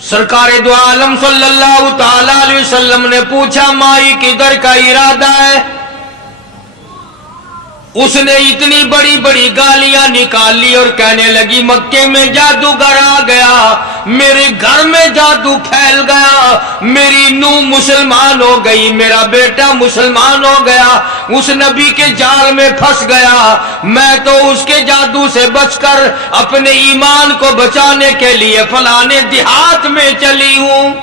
سرکار دو عالم صلی اللہ تعالی علیہ وسلم نے پوچھا مائی کدھر کا ارادہ ہے؟ اس نے اتنی بڑی بڑی گالیاں نکال لی اور کہنے لگی مکے میں جادوگر آ گیا، میرے گھر میں جادو پھیل گیا، میری نوح مسلمان ہو گئی، میرا بیٹا مسلمان ہو گیا، اس نبی کے جال میں پھنس گیا، میں تو اس کے جادو سے بچ کر اپنے ایمان کو بچانے کے لیے فلانے دیہات میں چلی ہوں۔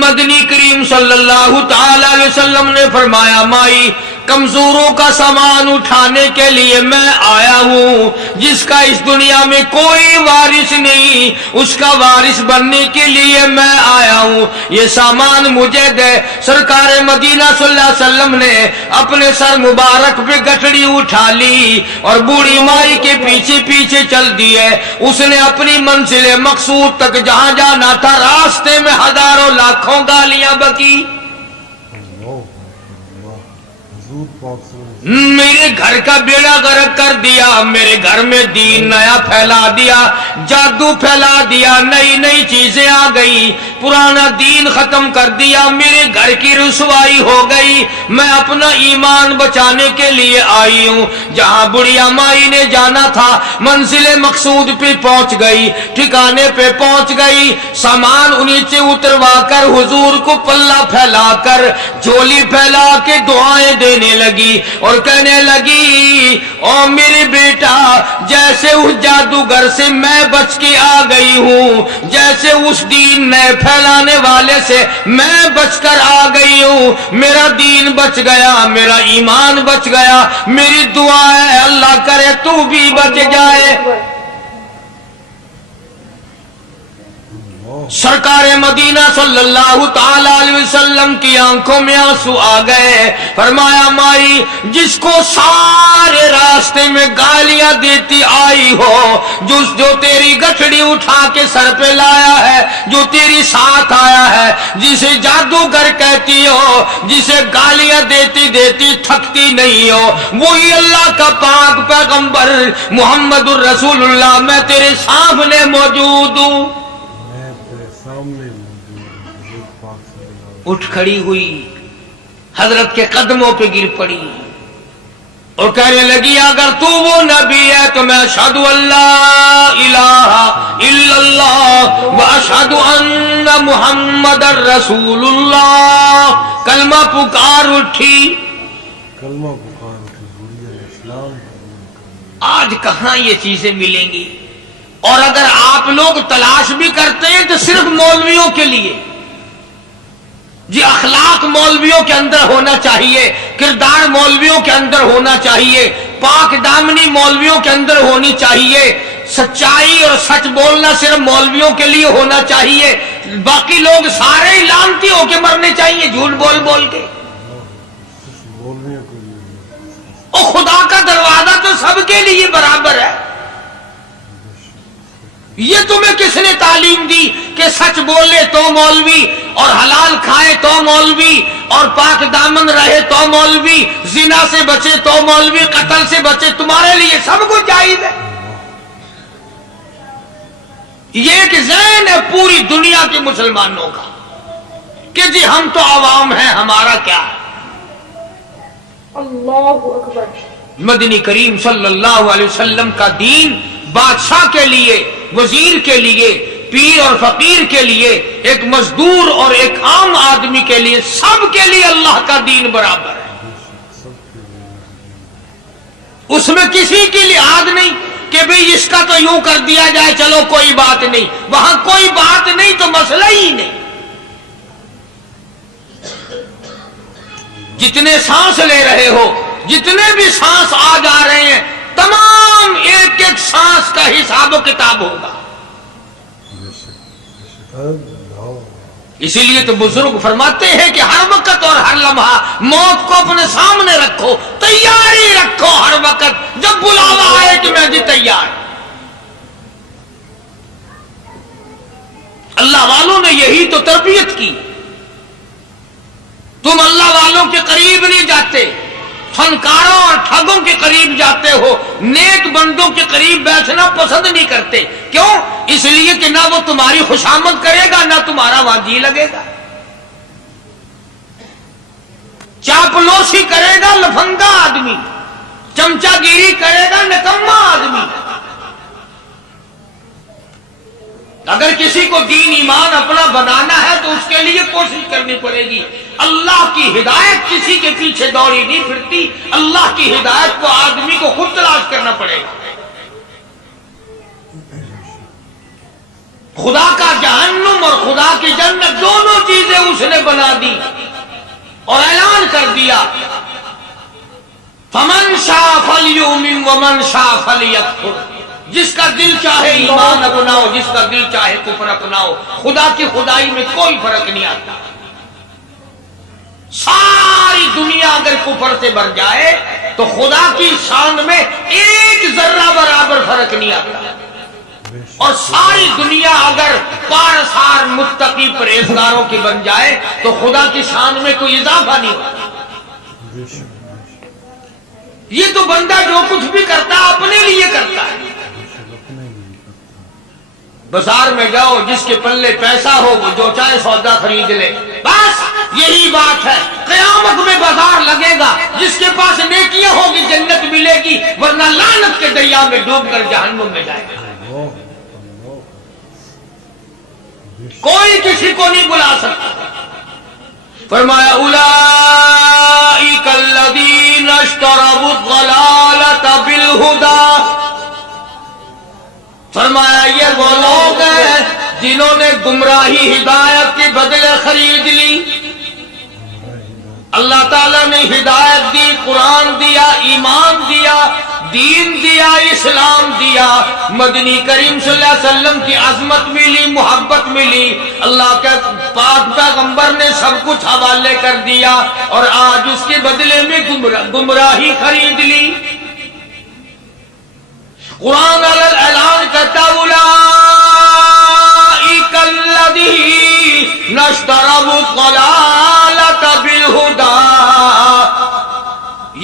مدنی کریم صلی اللہ تعالی علیہ وسلم نے فرمایا مائی کمزوروں کا سامان اٹھانے کے لیے میں آیا ہوں، جس کا اس دنیا میں کوئی وارث نہیں، اس کا وارث بننے کے لیے میں آیا ہوں، یہ سامان مجھے دے۔ سرکار مدینہ صلی اللہ علیہ وسلم نے اپنے سر مبارک پہ گٹھڑی اٹھا لی اور بوڑھی مائی کے پیچھے پیچھے چل دیے۔ اس نے اپنی منزل مقصود تک جہاں جانا تھا راستے میں ہزاروں لاکھوں گالیاں بکی۔ میرے گھر کا بیڑا غرق کر دیا، میرے گھر میں دین نیا پھیلا دیا، جادو پھیلا دیا، نئی نئی چیزیں آ گئی، پرانا دین ختم کر دیا، میرے گھر کی رسوائی ہو گئی، میں اپنا ایمان بچانے کے لیے آئی ہوں۔ جہاں بڑھیا مائی نے جانا تھا منزل مقصود پہ پہنچ گئی، ٹھکانے پہ پہنچ گئی، سامان نیچے اتروا کر حضور کو پلہ پھیلا کر جھولی پھیلا کے دعائیں دینے لگی اور کہنے لگی او میرے بیٹا جیسے اس جادوگر سے میں بچ کے آ گئی ہوں، جیسے اس دین نئے پھیلانے والے سے میں بچ کر آ گئی ہوں، میرا دین بچ گیا، میرا ایمان بچ گیا، میری دعا ہے اللہ کرے تو بھی بچ جائے۔ سرکار مدینہ صلی اللہ تعالی علیہ وسلم کی آنکھوں میں آنسو آ گئے، فرمایا مائی جس کو سارے راستے میں گالیاں دیتی آئی ہو، جو تیری گٹھڑی اٹھا کے سر پہ لایا ہے، جو تیری ساتھ آیا ہے، جسے جادوگر کہتی ہو، جسے گالیاں دیتی دیتی تھکتی نہیں ہو، وہی اللہ کا پاک پیغمبر محمد الرسول اللہ، میں تیرے سامنے موجود ہوں۔ اٹھ کھڑی ہوئی، حضرت کے قدموں پہ گر پڑی اور کہنے لگی اگر تو وہ نبی ہے تو میں اشہد ان لا الہ الا اللہ واشہد ان محمد رسول اللہ۔ کلمہ پکار اٹھی، کلمہ پکار اٹھی، اسلام۔ آج کہاں یہ چیزیں ملیں گی؟ اور اگر آپ لوگ تلاش بھی کرتے ہیں تو صرف مولویوں کے لیے، جی اخلاق مولویوں کے اندر ہونا چاہیے، کردار مولویوں کے اندر ہونا چاہیے، پاک دامنی مولویوں کے اندر ہونی چاہیے، سچائی اور سچ بولنا صرف مولویوں کے لیے ہونا چاہیے، باقی لوگ سارے لانتی ہو کے مرنے چاہیے جھوٹ بول بول کے۔ اور خدا کا دروازہ تو سب کے لیے برابر ہے۔ یہ تمہیں کس نے تعلیم دی کہ سچ بولے تو مولوی، اور حلال کھائے تو مولوی، اور پاک دامن رہے تو مولوی، زنا سے بچے تو مولوی، قتل سے بچے، تمہارے لیے سب کچھ جائز ہے۔ یہ ایک ذہن ہے پوری دنیا کے مسلمانوں کا کہ جی ہم تو عوام ہیں، ہمارا کیا ہے۔ اللہ اکبر۔ مدنی کریم صلی اللہ علیہ وسلم کا دین بادشاہ کے لیے، وزیر کے لیے، پیر اور فقیر کے لیے، ایک مزدور اور ایک عام آدمی کے لیے، سب کے لیے اللہ کا دین برابر ہے۔ اس میں کسی کی لحاظ نہیں کہ بھئی اس کا تو یوں کر دیا جائے چلو کوئی بات نہیں، وہاں کوئی بات نہیں تو مسئلہ ہی نہیں۔ جتنے سانس لے رہے ہو، جتنے بھی سانس آ جا رہے ہیں، تمام ایک ایک سانس کا حساب و کتاب ہوگا۔ اسی لیے تو بزرگ فرماتے ہیں کہ ہر وقت اور ہر لمحہ موت کو اپنے سامنے رکھو، تیاری رکھو ہر وقت، جب بلاوا آئے کہ میں جی تیار۔ اللہ والوں نے یہی تو تربیت کی۔ تم اللہ والوں کے قریب نہیں جاتے، فنکاروں اور ٹھگوں کے قریب جاتے ہو، نیک بندوں کے قریب بیٹھنا پسند نہیں کرتے. کیوں؟ اس لیے کہ نہ وہ تمہاری خوشامد کرے گا نہ تمہارا وہاں جی لگے گا. چاپلوسی کرے گا لفنگا آدمی، چمچا گیری کرے گا نکما آدمی. اگر کسی کو دین ایمان اپنا بنانا ہے تو اس کے لیے کوشش کرنی پڑے گی. اللہ کی ہدایت کسی کے پیچھے دوڑی نہیں پھرتی، اللہ کی ہدایت کو آدمی کو خود تلاش کرنا پڑے گا. خدا کا جہنم اور خدا کی جنت دونوں چیزیں اس نے بنا دی اور اعلان کر دیا فمن شاء فلیؤمن ومن شاء فلیکفر. جس کا دل چاہے ایمان اپناؤ، جس کا دل چاہے کفر اپناؤ. خدا کی خدائی میں کوئی فرق نہیں آتا. ساری دنیا اگر کفر سے بھر جائے تو خدا کی شان میں ایک ذرہ برابر فرق نہیں آتا. اور ساری دنیا اگر پارسار متقی پرہیزگاروں کی بن جائے تو خدا کی شان میں کوئی اضافہ نہیں ہوتا. یہ تو بندہ جو کچھ بھی کرتا ہے اپنے لیے کرتا ہے. بازار میں جاؤ، جس کے پلے پیسہ ہو وہ جو چاہے سودا خرید لے. بس یہی بات ہے. قیامت میں بازار لگے گا. جس کے پاس نیکیاں ہوگی جنت ملے گی، ورنہ لعنت کے دریا میں ڈوب کر جہنم میں جائے گا. کوئی کسی کو نہیں بلا سکتا. فرمایا اولئک الذین اشتروا الضلالۃ بالہدی. فرمایا یہ وہ لوگ ہیں جنہوں نے گمراہی ہدایت کے بدلے خرید لی. اللہ تعالیٰ نے ہدایت دی، قرآن دیا، ایمان دیا، دین دیا، اسلام دیا. مدنی کریم صلی اللہ علیہ وسلم کی عظمت ملی، محبت ملی. اللہ کے پاک پیغمبر نے سب کچھ حوالے کر دیا اور آج اس کے بدلے میں گمراہی خرید لی. قرآن اعلان کرتا اولئک الذین اشتروا الضلالۃ بالہدی.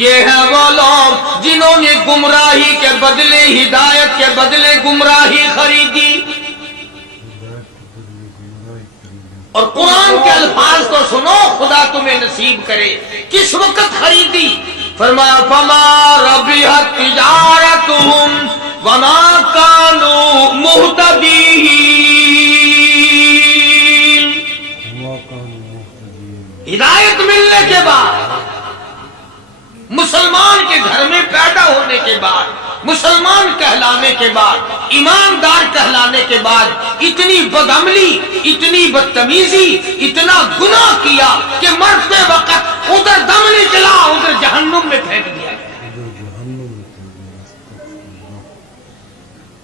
یہ ہے وہ لوگ جنہوں نے گمراہی کے بدلے ہدایت کے بدلے گمراہی خریدی. اور قرآن کے الفاظ تو سنو، خدا تمہیں نصیب کرے. کس وقت خریدی؟ فرمایا فما ربحت تجارتهم وما كانوا مهتدين. ہدایت ملنے کے بعد، مسلمان کے گھر میں پیدا ہونے کے بعد، مسلمان کہلانے کے بعد، ایماندار کہلانے کے بعد اتنی بدعملی، اتنی بدتمیزی، اتنا گناہ کیا کہ مرتے وقت ادھر دم نکلا ادھر جہنم میں پھینک دیا گیا.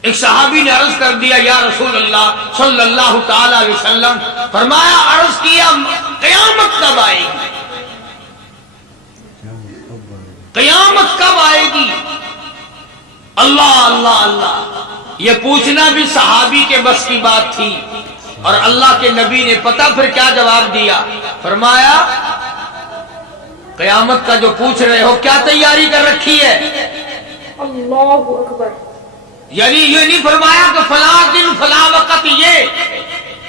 ایک صحابی نے عرض کر دیا یا رسول اللہ صلی اللہ تعالی علیہ وسلم. فرمایا، عرض کیا قیامت کب آئے گی؟ قیامت کب آئے گی؟ اللہ اللہ اللہ. یہ پوچھنا بھی صحابی کے بس کی بات تھی. اور اللہ کے نبی نے پتہ پھر کیا جواب دیا؟ فرمایا قیامت کا جو پوچھ رہے ہو کیا تیاری کر رکھی ہے؟ اللہ اکبر. یعنی یہ نہیں فرمایا کہ فلاں دن فلاں وقت یہ،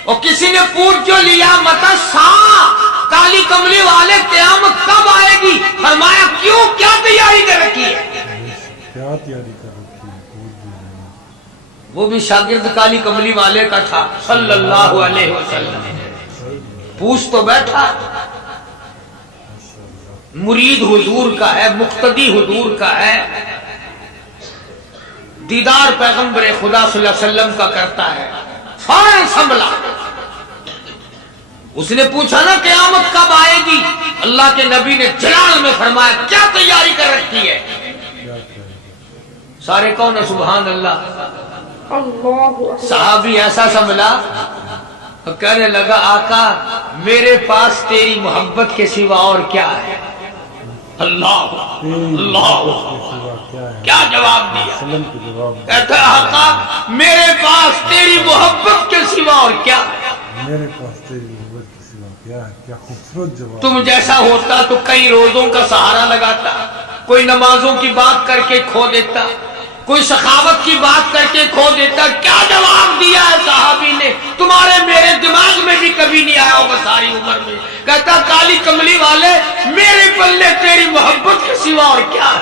اور کسی نے پوچھ جو لیا متا سا کالی کملی والے قیامت کب آئے گی؟ فرمایا کیوں، کیا تیاری کر رکھی ہے؟ کیا تیاری کر رکھی ہے؟ وہ بھی شاگرد کالی کملی والے کا تھا صلی اللہ علیہ وسلم. پوچھ تو بیٹھا، مرید حضور کا ہے، مقتدی حضور کا ہے، دیدار پیغمبر خدا صلی اللہ علیہ وسلم کا کرتا ہے. فوراً سنبھلا. اس نے پوچھا نا قیامت کب آئے گی؟ اللہ کے نبی نے جلال میں فرمایا کیا تیاری کر رکھی ہے؟ سارے کون ہے سبحان اللہ. صحابی ایسا سنبھلا، کہنے لگا آقا میرے پاس تیری محبت کے سوا اور کیا ہے؟ اللہ اللہ. کیا جواب دیا؟ کہتا آقا میرے پاس تیری محبت کے سوا اور کیا ہے؟ میرے پاس تیری محبت کے سوا کیا ہے؟ کیا خوبصورت جواب. تم جیسا ہوتا تو کئی روزوں کا سہارا لگاتا. کوئی نمازوں کی بات کر کے کھو دیتا، کوئی سخاوت کی بات کر کے کھو دیتا. کیا جواب دیا ہے صحابی نے؟ تمہارے میرے دماغ میں بھی کبھی نہیں آیا ہوگا ساری عمر میں. کہتا کالی کملی والے میرے پلے تیری محبت کے سوا اور کیا ہے؟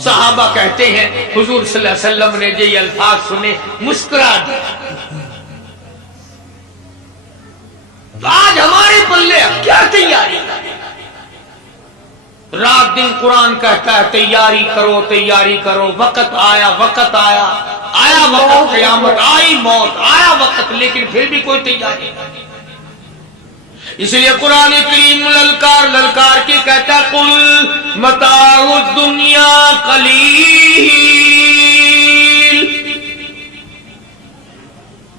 صحابہ کہتے ہیں حضور صلی اللہ علیہ وسلم نے یہ الفاظ سنے مسکرا دیا. آج ہمارے پلے کیا تیاری؟ رات دن قرآن کہتا ہے تیاری کرو تیاری کرو، وقت آیا وقت آیا، آیا وقت، قیامت آئی، موت آیا وقت، لیکن پھر بھی کوئی تیاری نہیں. اس لیے قرآن کریم للکار للکار کے کہتا ہے قل متاع الدنیا قلیل،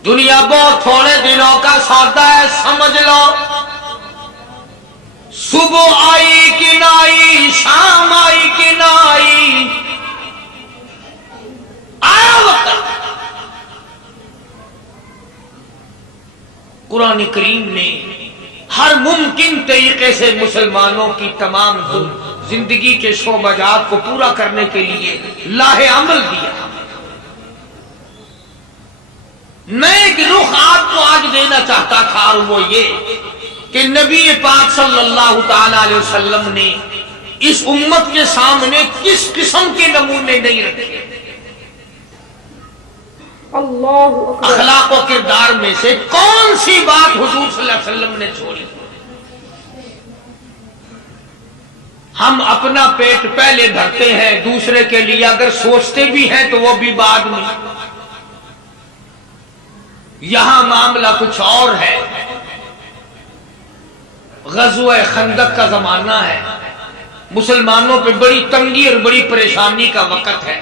دنیا بہت تھوڑے دنوں کا سودا ہے، سمجھ لو. صبح آئی کہ نہ آئی، شام آئی کہ نہ آئی، آیا وقت. قرآن کریم نے ہر ممکن طریقے سے مسلمانوں کی تمام زندگی کے شعبہ جات کو پورا کرنے کے لیے لاہ عمل دیا. میں ایک رخ آپ کو آج دینا چاہتا تھا، اور وہ یہ کہ نبی پاک صلی اللہ تعالی علیہ وسلم نے اس امت کے سامنے کس قسم کے نمونے نہیں رکھے. اللہ اکبر. اخلاق و کردار میں سے کون سی بات حضور صلی اللہ علیہ وسلم نے چھوڑی؟ ہم اپنا پیٹ پہلے بھرتے ہیں، دوسرے کے لیے اگر سوچتے بھی ہیں تو وہ بھی بعد میں. یہاں معاملہ کچھ اور ہے. غزوہ خندق کا زمانہ ہے، مسلمانوں پہ بڑی تنگی اور بڑی پریشانی کا وقت ہے.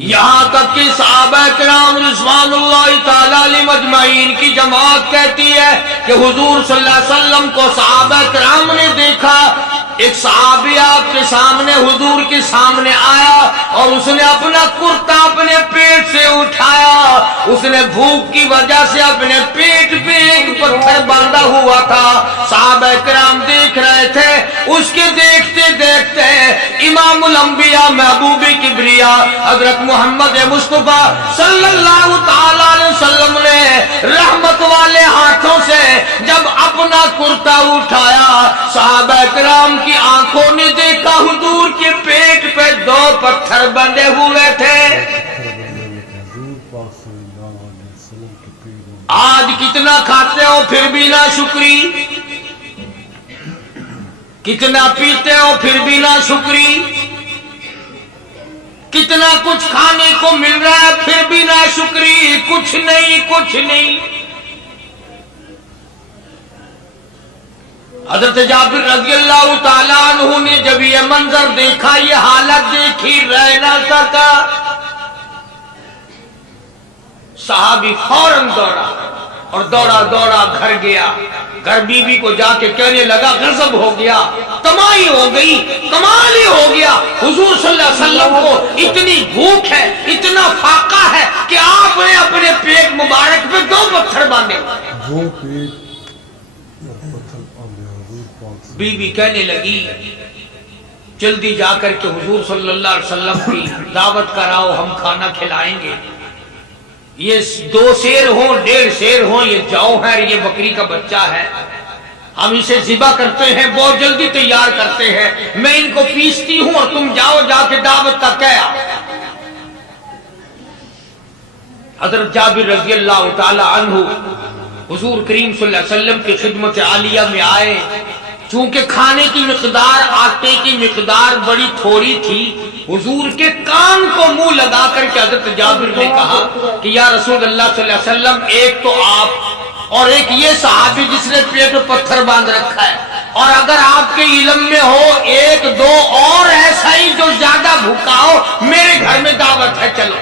یہاں تک کہ صحابہ کرام رضوان اللہ تعالی علیہم اجمعین کی جماعت کہتی ہے کہ حضور صلی اللہ علیہ وسلم کو صحابہ کرام نے دیکھا. ایک صحابی آپ کے سامنے حضور کے سامنے آیا اور اس نے اپنا کرتا اپنے پیٹ سے اٹھایا. اس نے بھوک کی وجہ سے اپنے پیٹ پہ ایک پتھر باندھا ہوا تھا. صحابہ کرام دیکھ رہے تھے. اس کے دیکھتے دیکھتے امام الانبیاء محبوب کبریا حضرت محمد مصطفیٰ صلی اللہ تعالی علیہ وسلم نے رحمت والے ہاتھوں سے جب اپنا کرتا اٹھایا، صحابہ کرام کی آنکھوں نے دیکھا حضور کے پیٹ پہ 2 پتھر بندھے ہوئے تھے. آج کتنا کھاتے ہو پھر بھی نہ شکری، کتنا پیتے ہو پھر بھی نہ شکری، کتنا کچھ کھانے کو مل رہا ہے پھر بھی نہ شکری. کچھ نہیں کچھ نہیں. حضرت جابر رضی اللہ تعالیٰ عنہ نے جب یہ منظر دیکھا، یہ حالت دیکھی، رہ نہ سکا. صحابی فوراً دوڑا اور دوڑا دوڑا گھر گیا. گھر بیوی کو جا کے کہنے لگا غضب ہو گیا، تمائی ہو گئی، کمال ہی ہو گیا. حضور صلی اللہ علیہ وسلم کو اتنی بھوک ہے، اتنا فاقہ ہے کہ آپ نے اپنے پیٹ مبارک پہ 2 پتھر باندھے. بیوی کہنے لگی جلدی جا کر کے حضور صلی اللہ علیہ وسلم کی دعوت کراؤ، ہم کھانا کھلائیں گے. یہ 2 شیر ہوں 1.5 شیر ہوں، یہ جاؤ ہے، یہ بکری کا بچہ ہے، ہم اسے ذبح کرتے ہیں، بہت جلدی تیار کرتے ہیں، میں ان کو پیستی ہوں اور تم جاؤ جا کے دعوت کا کیا. حضرت جابر رضی اللہ تعالی عنہ حضور کریم صلی اللہ علیہ وسلم کی خدمت عالیہ میں آئے. چونکہ کھانے کی مقدار، آٹے کی مقدار بڑی تھوڑی تھی، حضور کے کان کو منہ لگا کر کے حضرت جابر نے کہا کہ یا رسول اللہ صلی اللہ علیہ وسلم، ایک تو آپ اور ایک یہ صحابی جس نے پیٹ میں پتھر باندھ رکھا ہے، اور اگر آپ کے علم میں ہو 1-2 اور ایسا ہی جو زیادہ بھوکا ہو، میرے گھر میں دعوت ہے، چلو.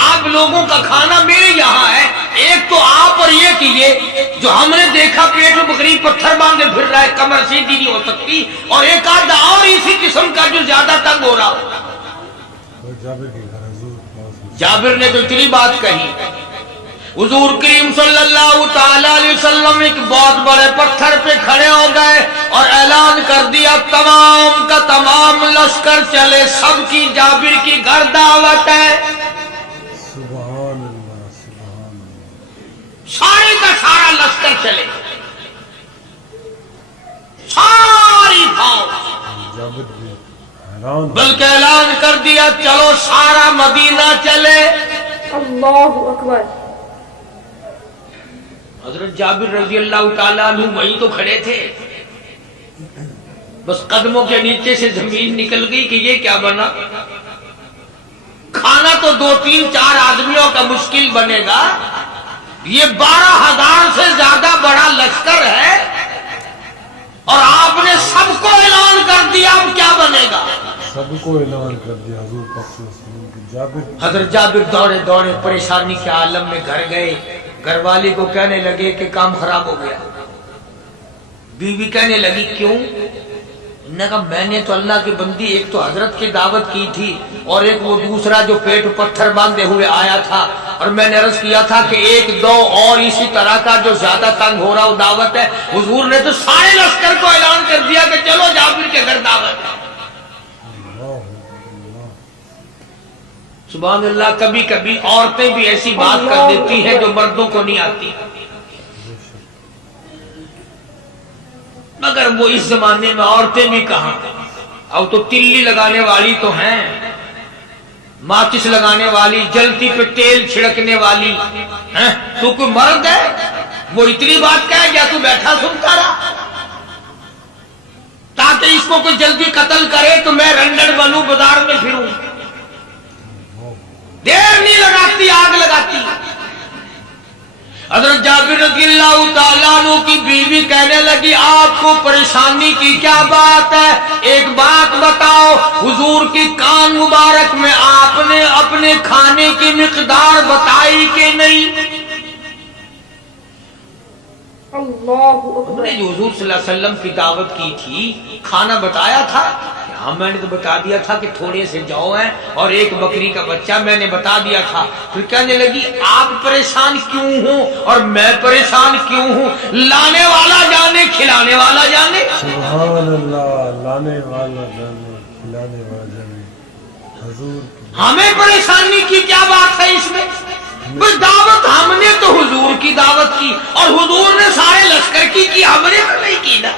آپ لوگوں کا کھانا میرے یہاں ہے. ایک تو آپ اور ایک یہ جو ہم نے دیکھا پیٹ میں بکری پتھر باندھے پھر رہا ہے، کمر سیدھی نہیں ہو سکتی، اور ایک آدھا اور اسی قسم کا جو زیادہ تنگ ہو رہا ہو. جابر نے تو اتنی بات کہی حضور کریم صلی اللہ تعالی علیہ وسلم ایک بہت بڑے پتھر پہ کھڑے ہو گئے اور اعلان کر دیا تمام کا تمام لشکر چلے، سب کی جابر کی گھر دعوت ہے، سبحان اللہ سبحان اللہ. سارے کا سارا لشکر چلے، ساری فوج، جابر بھی حیران. بلکہ اعلان کر دیا چلو سارا مدینہ چلے. اللہ اکبر. حضرت جابر رضی اللہ تعالیٰ عنہ وہیں تو کھڑے تھے، بس قدموں کے نیچے سے زمین نکل گئی کہ یہ کیا بنا. کھانا تو 2-3-4 آدمیوں کا مشکل بنے گا، یہ 12,000 سے زیادہ بڑا لشکر ہے اور آپ نے سب کو اعلان کر دیا، اب کیا بنے گا. سب کو اعلان کر دیا حضور پاک صلی اللہ علیہ وسلم کی. جابر حضرت جابر دوڑے دوڑے پریشانی کے عالم میں گھر گئے. گھر والی کو کہنے لگے کہ کام خراب ہو گیا. بیوی کہنے لگی کیوں؟ انہوں نے کہا میں نے تو اللہ کی بندی ایک تو حضرت کی دعوت کی تھی اور ایک وہ دوسرا جو پیٹ پتھر باندھے ہوئے آیا تھا، اور میں نے عرض کیا تھا کہ 1-2 اور اسی طرح کا جو زیادہ تنگ ہو رہا وہ دعوت ہے. حضور نے تو سارے لشکر کو اعلان کر دیا کہ چلو جابر کے گھر دعوت ہے. سبحان اللہ. کبھی کبھی عورتیں بھی ایسی بات کر دیتی ہیں جو مردوں کو نہیں آتی، مگر وہ اس زمانے میں عورتیں بھی کہاں. اب تو تلی لگانے والی تو ہیں، ماچس لگانے والی، جلتی پہ تیل چھڑکنے والی. تو کوئی مرد ہے وہ اتنی بات کہے یا تو بیٹھا سنتا رہا تاکہ اس کو کوئی جلدی قتل کرے تو میں رنڈر بنوں، بازار میں پھروں. دیر نہیں لگاتی، آگ لگاتی. حضرت جابر رضی اللہ تعالیٰ عنہ کی بیوی کہنے لگی آپ کو پریشانی کی کیا بات ہے؟ ایک بات بتاؤ. حضور کی کان مبارک میں آپ نے اپنے کھانے کی مقدار بتائی کہ نہیں؟ اللہ ہم اکبر. نے جو حضور صلی اللہ علیہ وسلم کی دعوت کی تھی کھانا بتایا تھا؟ ہاں میں نے تو بتا دیا تھا کہ تھوڑے سے جو ہیں اور ایک بکری کا بچہ، میں نے بتا دیا تھا. پھر کہنے لگی آپ پریشان کیوں ہوں اور میں پریشان کیوں ہوں؟ لانے والا جانے کھلانے والا جانے. سبحان اللہ. لانے والا جانے کھلانے والا جانے. حضور کی ہمیں پریشانی کی کیا بات ہے اس میں؟ بس دعوت ہم نے تو حضور کی دعوت کی اور حضور نے سارے لشکر کی ہم نے تو نہیں کی نا.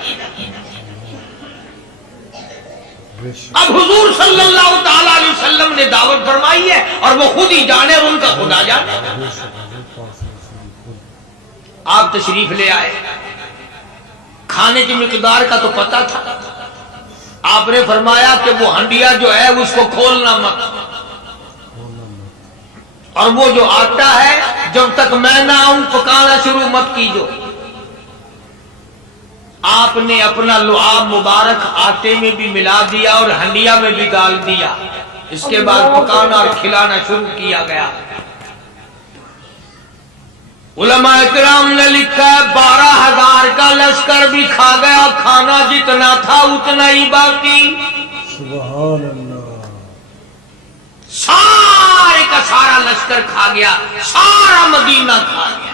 بے شک. اب حضور صلی اللہ تعالی علیہ وسلم نے دعوت فرمائی ہے اور وہ خود ہی جانے اور ان کا خدا جانے. بے شک حضور پاک صلی اللہ علیہ وسلم خود. آپ تشریف لے آئے، کھانے کی مقدار کا تو پتہ تھا. آپ نے فرمایا کہ وہ ہنڈیا جو ہے اس کو کھولنا مت، اور وہ جو آٹا ہے جب تک میں نہ آؤں پکانا شروع مت کیجو. آپ نے اپنا لعاب مبارک آٹے میں بھی ملا دیا اور ہنڈیا میں بھی ڈال دیا. اس کے بعد پکانا اور کھلانا شروع کیا گیا. علماء کرام نے لکھا ہے 12,000 کا لشکر بھی کھا گیا، کھانا جتنا تھا اتنا ہی باقی. سبحان اللہ. سارے کا سارا لشکر کھا گیا، سارا مدینہ کھا گیا.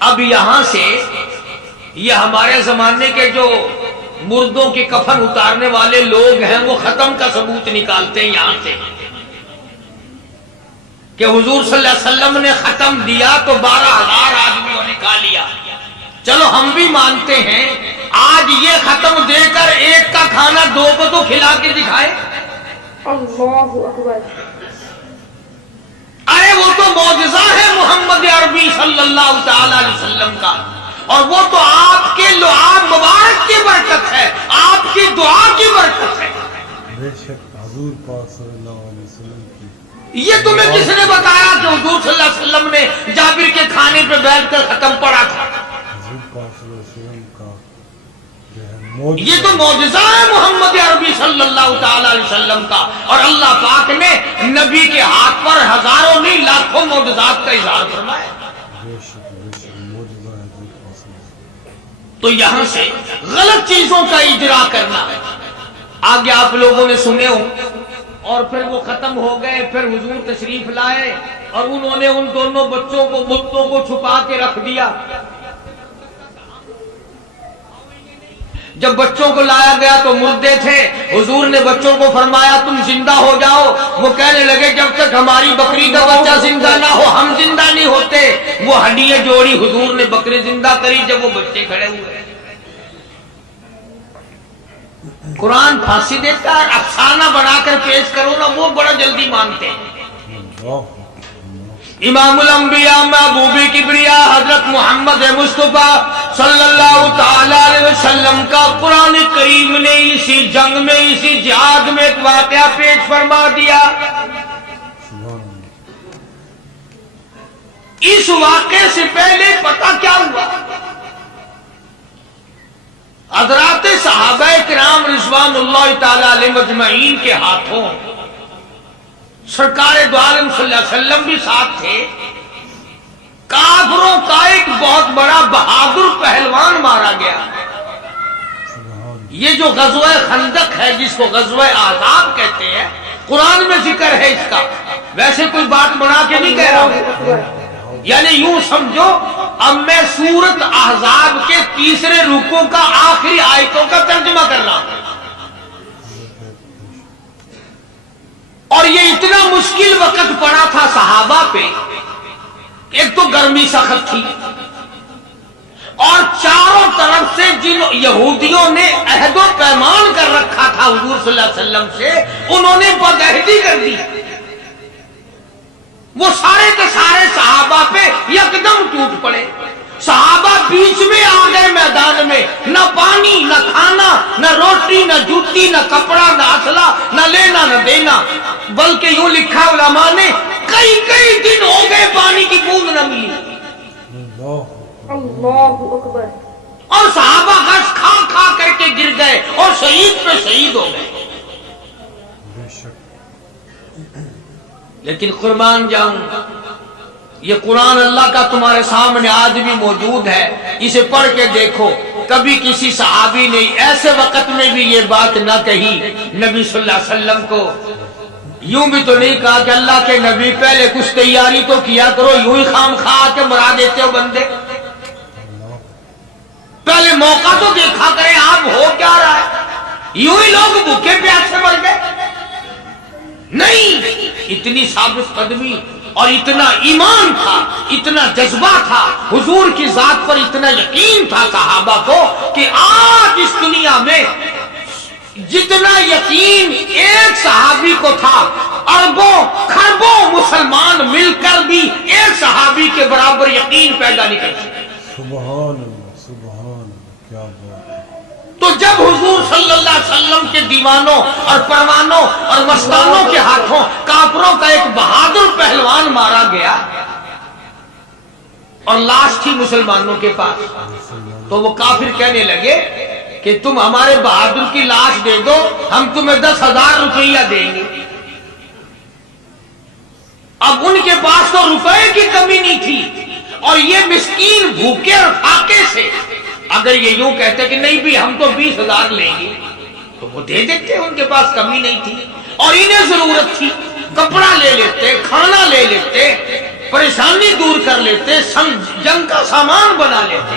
اب یہاں سے یہ ہمارے زمانے کے جو مردوں کے کفن اتارنے والے لوگ ہیں وہ ختم کا ثبوت نکالتے ہیں یہاں سے کہ حضور صلی اللہ علیہ وسلم نے ختم دیا تو 12,000 آدمیوں نے کھا لیا. چلو ہم بھی مانتے ہیں آج یہ ختم دے کر ایک کا کھانا 2 کو تو کھلا کے دکھائے. اللہ اکبر. ارے وہ تو معجزہ ہے محمد عربی صلی اللہ تعالی علیہ وسلم کا، اور وہ تو آپ کے لعاب مبارک کی برکت ہے، آپ کی دعا کی برکت ہے. بے شک حضور پاک صلی اللہ علیہ وسلم کی. یہ تمہیں کس نے بتایا کہ حضور صلی اللہ علیہ وسلم نے جابر کے کھانے پہ بیٹھ کر ختم پڑا تھا؟ حضور پاک صلی اللہ علیہ وسلم کا جو ہے معجزہ. یہ تو معجزہ ہے محمد عربی صلی اللہ تعالی علیہ وسلم کا، اور اللہ پاک نے نبی کے ہاتھ پر ہزاروں نہیں لاکھوں معجزات کا اظہار فرمایا. بے شک معجزہ ہے حضور پاک صلی اللہ علیہ وسلم. تو یہاں سے غلط چیزوں کا اجرا کرنا. آگے آپ لوگوں نے سنے ہو اور پھر وہ ختم ہو گئے. پھر حضور تشریف لائے اور انہوں نے ان دونوں بچوں کو بتوں کو چھپا کے رکھ دیا. جب بچوں کو لایا گیا تو مردے تھے. حضور نے بچوں کو فرمایا تم زندہ ہو جاؤ. وہ کہنے لگے جب تک ہماری بکری کا بچہ زندہ نہ ہو ہم زندہ نہیں ہوتے. وہ ہڈیاں جوڑی, حضور نے بکری زندہ کری جب وہ بچے کھڑے ہوئے. قرآن پھانسی دیتا ہے, افسانہ بنا کر پیش کرو نا وہ بڑا جلدی مانتے ہیں. امام الانبیاء محبوب کبریا حضرت محمد مصطفیٰ صلی اللہ تعالی علیہ وسلم کا قرآن کریم نے اسی جنگ میں اسی جہاد میں ایک واقعہ پیش فرما دیا. اس واقعے سے پہلے پتہ کیا ہوا؟ حضرات صحابہ کرام رضوان اللہ تعالی علیہ مجمعین کے ہاتھوں سرکار دو عالم صلی اللہ علیہ وسلم بھی ساتھ تھے. کافروں کا ایک بہت بڑا بہادر پہلوان مارا گیا. یہ جو غزوہ خندق ہے جس کو غزوہ احزاب کہتے ہیں, قرآن میں ذکر ہے اس کا. ویسے کوئی بات بنا کے نہیں کہہ رہا ہوں, یعنی یوں سمجھو اب میں سورت احزاب کے تیسرے رکوع کا آخری آیتوں کا ترجمہ کر رہا ہوں. اور یہ اتنا مشکل وقت پڑا تھا صحابہ پہ. ایک تو گرمی سخت تھی اور چاروں طرف سے جن یہودیوں نے عہد و پیمان کر رکھا تھا حضور صلی اللہ علیہ وسلم سے, انہوں نے بدعہدی کر دی. وہ سارے کے سارے صحابہ پہ یکدم ٹوٹ پڑے. صحابہ بیچ میں آ گئے میدان میں, نہ پانی نہ کھانا نہ روٹی نہ جوتی نہ کپڑا نہ اسلحہ نہ لینا نہ دینا. بلکہ یوں لکھا علماء نے کئی دن ہو گئے پانی کی بوند نہ ملی. اللہ اکبر. اور صحابہ غش کھا کھا کر کے گر گئے اور شہید پہ شہید ہو گئے. لیکن قربان جاؤں, یہ قرآن اللہ کا تمہارے سامنے آج بھی موجود ہے. اسے پڑھ کے دیکھو. کبھی کسی صحابی نے ایسے وقت میں بھی یہ بات نہ کہی نبی صلی اللہ علیہ وسلم کو. یوں بھی تو نہیں کہا کہ اللہ کے نبی پہلے کچھ تیاری تو کیا کرو, یوں ہی خام خواہ کے مرا دیتے ہو بندے. پہلے موقع تو دیکھا کریں آپ ہو کیا رہا ہے. یوں ہی لوگ بھوکے پیاسے مر گئے. نہیں, اتنی ثابت قدمی اور اتنا ایمان تھا, اتنا جذبہ تھا, حضور کی ذات پر اتنا یقین تھا صحابہ کو کہ آج اس دنیا میں جتنا یقین ایک صحابی کو تھا, اربوں خربوں مسلمان مل کر بھی ایک صحابی کے برابر یقین پیدا نہیں کر سکتے. سبحان اللہ, سبحان اللہ, کیا بات ہے. تو جب حضور صلی اللہ علیہ وسلم کے دیوانوں اور پروانوں اور مستانوں کے ہاتھوں کافروں کا ایک بہادر پہلوان مارا گیا اور لاش تھی مسلمانوں کے پاس, تو وہ کافر کہنے لگے کہ تم ہمارے بہادر کی لاش دے دو, ہم تمہیں 10,000 روپیہ دیں گے. اب ان کے پاس تو روپے کی کمی نہیں تھی اور یہ مسکین بھوکے اور فاقے سے اگر یہ یوں کہتے کہ نہیں بھی ہم تو 20,000 لیں گے تو وہ دے دیتے. ان کے پاس کمی نہیں تھی اور انہیں ضرورت تھی. کپڑا لے لیتے, کھانا لے لیتے, پریشانی دور کر لیتے, جنگ کا سامان بنا لیتے.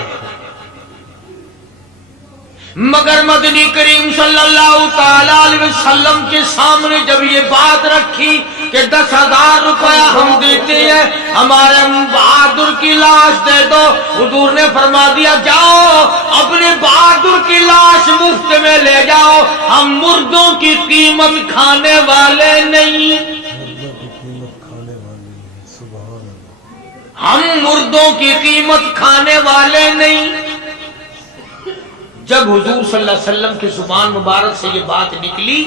مگر مدنی کریم صلی اللہ تعالی علیہ وسلم کے سامنے جب یہ بات رکھی کہ 10,000 روپیہ ہم دیتے ہیں, ہمارے بہادر کی لاش دے دو, حضور نے فرما دیا جاؤ اپنے بہادر کی لاش مفت میں لے جاؤ, ہم مردوں کی قیمت کھانے والے نہیں. ہم مردوں کی قیمت کھانے والے نہیں. جب حضور صلی اللہ علیہ وسلم کی زبان مبارک سے یہ بات نکلی,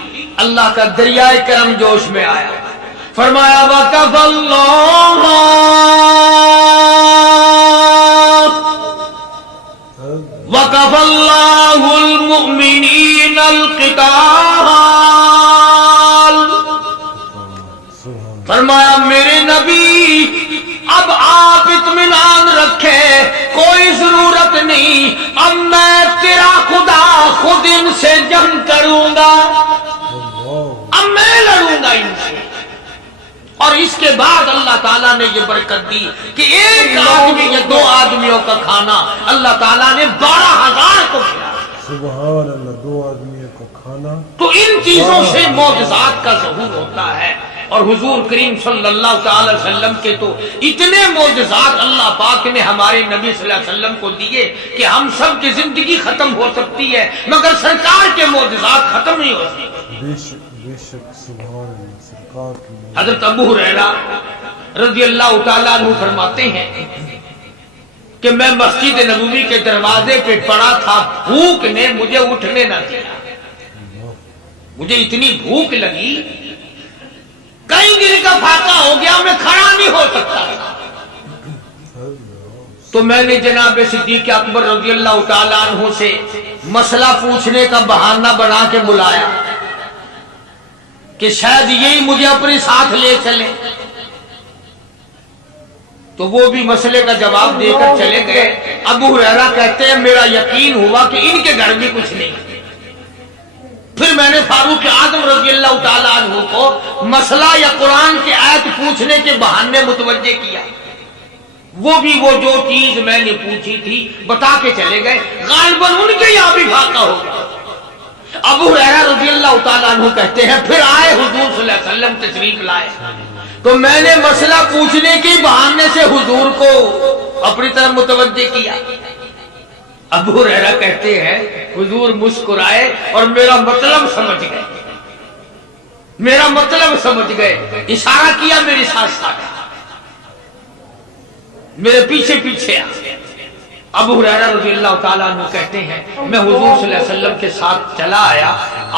اللہ کا دریائے کرم جوش میں آیا. فرمایا وَقَفَ اللَّهُ وَقَفَ اللَّهُ الْمُؤْمِنِينَ الْقِتَالَ. فرمایا میرے نبی اب آپ اطمینان رکھیں, کوئی ضرورت نہیں, اب میں تیرا خدا خود ان سے جنگ کروں گا, اب میں لڑوں گا. تعالیٰ نے یہ برکت دی کہ ایک آدمی یا دو آدمیوں کا کھانا اللہ تعالیٰ نے 12,000 کو کھلایا۔ سبحان اللہ، 2 آدمیوں کا کھانا۔ تو ان چیزوں سے معجزات کا ظہور ہوتا ہے، اور حضور کریم صلی اللہ تعالی وسلم کے تو اتنے معجزات اللہ پاک نے ہمارے نبی صلی اللہ علیہ وسلم کو دیے کہ ہم سب کی زندگی ختم ہو سکتی ہے مگر سرکار کے معجزات ختم نہیں ہو سکتے۔ بے شک سبحان اللہ، سرکار کی حضرت ابو ہریرہ رضی اللہ تعالیٰ عنہ فرماتے ہیں کہ میں مسجد نبوی کے دروازے پہ پڑا تھا، بھوک نے مجھے اٹھنے نہ دیا، مجھے اتنی بھوک لگی، کئی دن کا فاقہ ہو گیا، میں کھڑا نہیں ہو سکتا تھا۔ تو میں نے جناب صدیق اکبر رضی اللہ تعالیٰ عنہ سے مسئلہ پوچھنے کا بہانہ بنا کے بلایا کہ شاید یہی مجھے اپنے ساتھ لے چلے، تو وہ بھی مسئلے کا جواب دے کر چلے گئے۔ ابو ہریرہ کہتے ہیں میرا یقین ہوا کہ ان کے گھر میں کچھ نہیں۔ پھر میں نے فاروق اعظم رضی اللہ تعالیٰ عنہ کو مسئلہ یا قرآن کی آیت پوچھنے کے بہانے متوجہ کیا، وہ بھی وہ جو چیز میں نے پوچھی تھی بتا کے چلے گئے، غالباً ان کے یہاں بھی فاقہ ہو گیا۔ ابو ہریرہ رضی اللہ تعالیٰ عنہ کہتے ہیں پھر آئے حضور صلی اللہ علیہ وسلم تشریف لائے، تو میں نے مسئلہ پوچھنے کے بہانے سے حضور کو اپنی طرف متوجہ کیا۔ ابو ہریرہ کہتے ہیں حضور مسکرائے اور میرا مطلب سمجھ گئے، میرا مطلب سمجھ گئے، اشارہ کیا میرے ساتھ ساتھ، میرے پیچھے پیچھے آ۔ ابو ہریرہ رضی اللہ تعالیٰ عنہ کہتے ہیں میں حضور صلی اللہ علیہ وسلم کے ساتھ چلا آیا،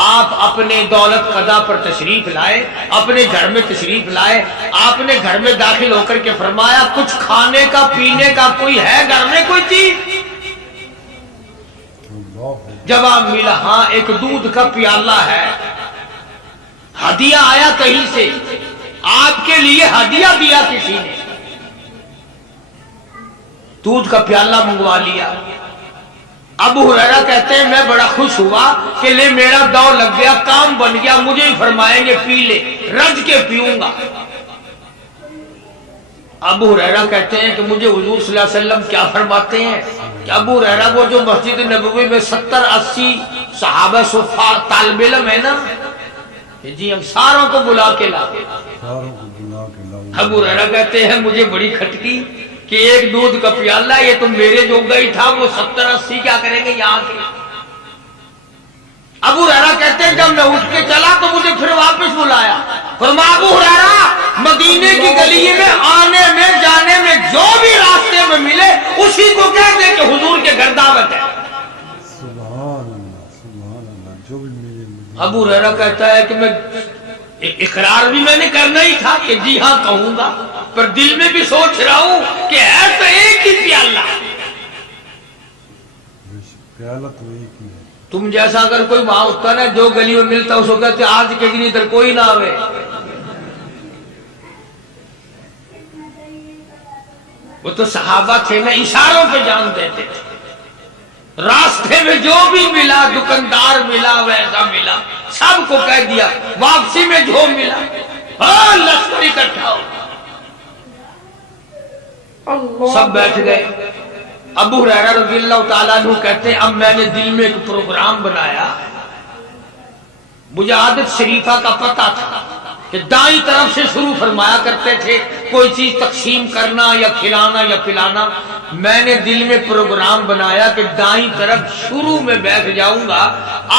آپ اپنے دولت قضا پر تشریف لائے، اپنے گھر میں تشریف لائے، آپ نے گھر میں داخل ہو کر کے فرمایا کچھ کھانے کا پینے کا کوئی ہے گھر میں کوئی چیز؟ جواب ملا ہاں ایک دودھ کا پیالہ ہے، ہدیہ آیا کہیں سے، آپ کے لیے ہدیہ دیا کسی نے، دودھ کا پیالہ منگوا لیا۔ ابو ہریرہ کہتے ہیں میں بڑا خوش ہوا کہ لے میرا دور لگ گیا، کام بن گیا، مجھے ہی فرمائیں گے پی لے، رج کے پیوں گا۔ ابو ہریرہ کہتے ہیں کہ مجھے حضور صلی اللہ علیہ وسلم کیا فرماتے ہیں کہ ابو ہریرہ وہ جو مسجد نبوی میں 70-80 صحابہ صفا طالب علم ہے نا، جی ہم ساروں کو بلا کے لا۔ ابو ہریرہ کہتے ہیں مجھے بڑی کھٹکی کہ ایک دودھ کا پیالہ، یہ تو میرے جو گئی تھا، وہ 70-80 کیا کریں گے یہاں کے۔ ابو ہریرہ کہتے ہیں جب میں اٹھ کے چلا تو مجھے پھر واپس بلایا، فرمایا ابو ہریرہ مدینے کی گلی میں آنے میں جانے میں جو بھی راستے میں ملے اسی کو کہہ دے کہ حضور کے گھر دعوت ہے۔ سبحان اللہ، جو بھی ملے۔ ابو ہریرہ کہتا ہے کہ میں اقرار بھی میں نے کرنا ہی تھا کہ جی ہاں کہوں گا، پر دل میں بھی سوچ رہا ہوں کہ ہے تو ایک ہی پیالہ، پیالہ تو ایک ہی ہے۔ تم جیسا اگر کوئی وہاں ہوتا نا جو گلی میں ملتا اس کو کہتے آج کے دن ادھر کوئی نہ آوے۔ وہ تو صحابہ تھے نا، اشاروں پہ جان دیتے تھے، راستے میں جو بھی ملا، دکاندار ملا ویسا ملا، سب کو کہہ دیا، واپسی میں جو ملا ہاں لشکر اکٹھا ہو، سب بیٹھ گئے۔ ابو ہریرہ رضی اللہ تعالیٰ عنہ کہتے ہیں اب میں نے دل میں ایک پروگرام بنایا، مجھے عادت شریفہ کا پتہ تھا کہ دائیں طرف سے شروع فرمایا کرتے تھے کوئی چیز تقسیم کرنا یا کھلانا یا پلانا، میں نے دل میں پروگرام بنایا کہ دائیں طرف شروع میں بیٹھ جاؤں گا،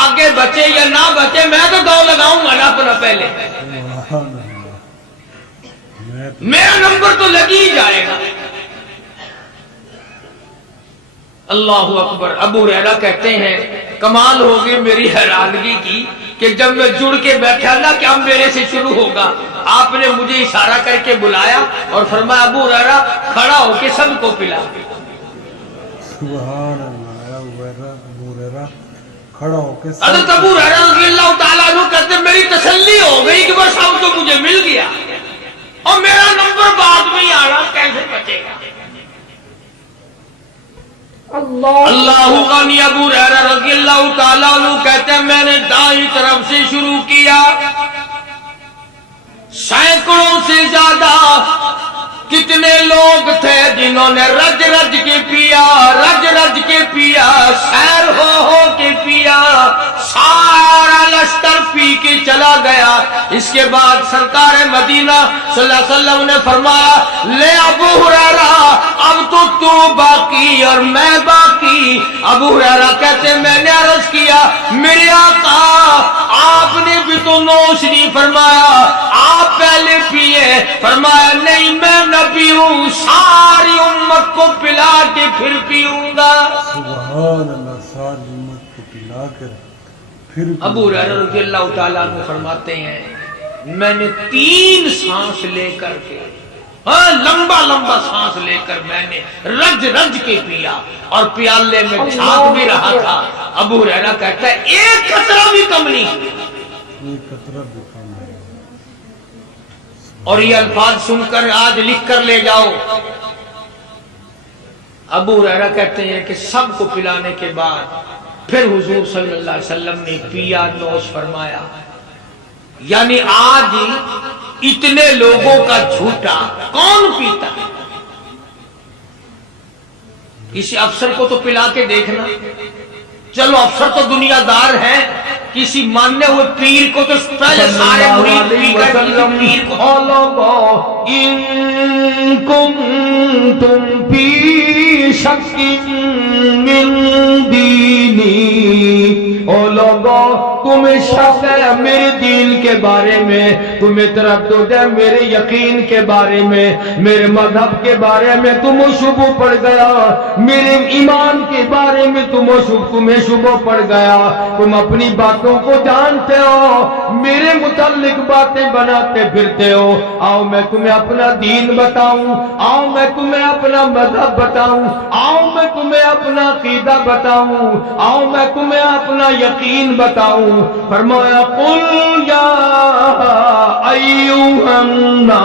آگے بچے یا نہ بچے میں تو دو لگاؤں گا نا اپنا پہلے، میرا نمبر تو لگ ہی جائے گا۔ اللہ اکبر۔ ابو ہریرہ کہتے ہیں کمال ہوگی میری حیرانگی کی کہ جب میں جڑ کے بیٹھا نا کہ اب میرے سے شروع ہوگا، آپ نے مجھے اشارہ کر کے بلایا اور فرمایا ابو ہریرہ کھڑا ہو کے سب کو پلا۔ سبحان اللہ، ابو ہریرہ کھڑا ہو کے حضرت ابو ہریرہ رضی اللہ تعالیٰ عنہ کہتے میری تسلی ہو گئی کہ بس اب تو مجھے مل گیا اور میرا نمبر بعد میں ہی آ رہا، کیسے بچے گا۔ اللہ غنی۔ ابو ہریرہ رضی اللہ تعالیٰ عنہ کہتے ہیں میں نے دائیں طرف سے شروع کیا، سینکڑوں سے زیادہ کتنے لوگ تھے جنہوں نے رج رج کے پیا، رج رج کے پیا، سیر ہو کے پیا، سارا لشکر پی کے چلا گیا۔ اس کے بعد سرکار مدینہ صلی اللہ علیہ وسلم نے فرمایا لے ابو ہریرہ اب تو باقی اور میں باقی۔ ابو ہریرہ کہتے ہیں میں نے عرض کیا میرے آقا آپ نے بھی تو نوش نہیں فرمایا، آپ پہلے پیے۔ فرمایا نہیں میں نہ پیوں، ساری امت کو پلا کے پھر پیوں گا۔ سبحان اللہ، ساری امت کو پلا کر پھر ابو ہریرہ رضی اللہ تعالیٰ عنہ فرماتے ہیں میں نے 3 سانس لے کر کے، لمبا لمبا سانس لے کر میں نے رج رج کے پیا اور پیالے میں جھانک بھی رہا تھا۔ ابو ہریرہ کہتا ہے ایک قطرہ بھی کم نہیں، ایک قطرہ بھی کم نہیں۔ اور یہ الفاظ سن کر آج لکھ کر لے جاؤ۔ ابو ہریرہ کہتے ہیں کہ سب کو پلانے کے بعد پھر حضور صلی اللہ علیہ وسلم نے پیا، نوش فرمایا۔ یعنی آج اتنے لوگوں کا جھوٹا کون پیتا ہے؟ کسی افسر کو تو پلا کے دیکھنا، چلو افسر تو دنیا دار ہے، کسی ماننے ہوئے پیر کو تو پہلے سارے مرید پی کر پیر کو ان کنتم فی شک من دینی، او لوگو تمہیں شک ہے میرے دین کے بارے میں، تمہیں تردد ہے میرے یقین کے بارے میں، میرے مذہب کے بارے میں تمہیں شبہ پڑ گیا، میرے ایمان کے بارے میں تمہیں شبہ پڑ گیا، تم اپنی باتوں کو جانتے ہو، میرے متعلق باتیں بناتے پھرتے ہو۔ آؤ میں تمہیں اپنا دین بتاؤں، آؤ میں تمہیں اپنا مذہب بتاؤں، آؤ میں تمہیں اپنا عقیدہ بتاؤں، آؤ میں تمہیں اپنا یقین بتاؤں۔ فرمایا قل یا ایھا الناس،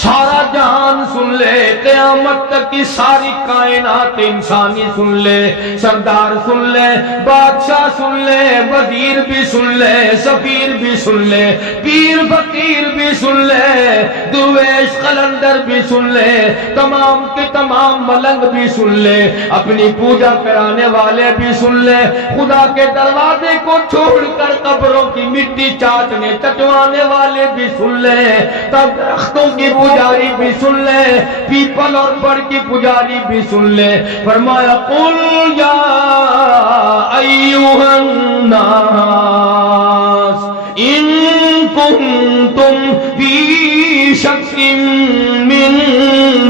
سارا جہان سن لے، قیامت تک کی ساری کائنات انسانی سن لے، سردار سن لے، بادشاہ سن لے، وزیر بھی سن لے، سفیر بھی سن لے، پیر فقیر بھی سن لے، درویش قلندر بھی سن لے، تمام کے تمام ملنگ بھی سن لے، اپنی پوجا کرانے والے بھی سن لے، خدا کے دروازے کو چھوڑ کر قبروں کی مٹی چاٹنے چٹوانے والے بھی سن لے، تب درختوں کی پجاری بھی سن لے، پیپل اور بڑ کی پجاری بھی سن لے۔ فرمایا قل یا ایھا الناس ان کنتم فی شک من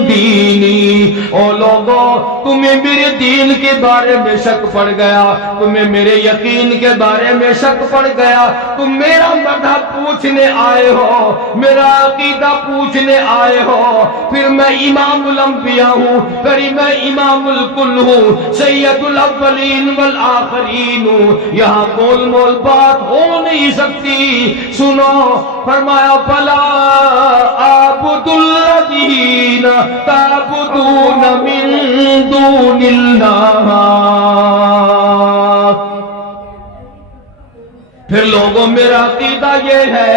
دینی، او لوگو تمہیں میرے دین کے بارے میں شک پڑ گیا، تمہیں میرے یقین کے بارے میں شک پڑ گیا، تم میرا مذہب پوچھنے آئے ہو، میرا عقیدہ پوچھنے آئے ہو، پھر میں امام الانبیاء ہوں، پھر میں امام الکل ہوں، سید الاولین والآخرین ہوں، یہاں گول مول بات ہو نہیں سکتی۔ سنو، فرمایا فلا اعبد الذین تعبدون من دون اللہ، پھر لوگوں میرا عقیدہ یہ ہے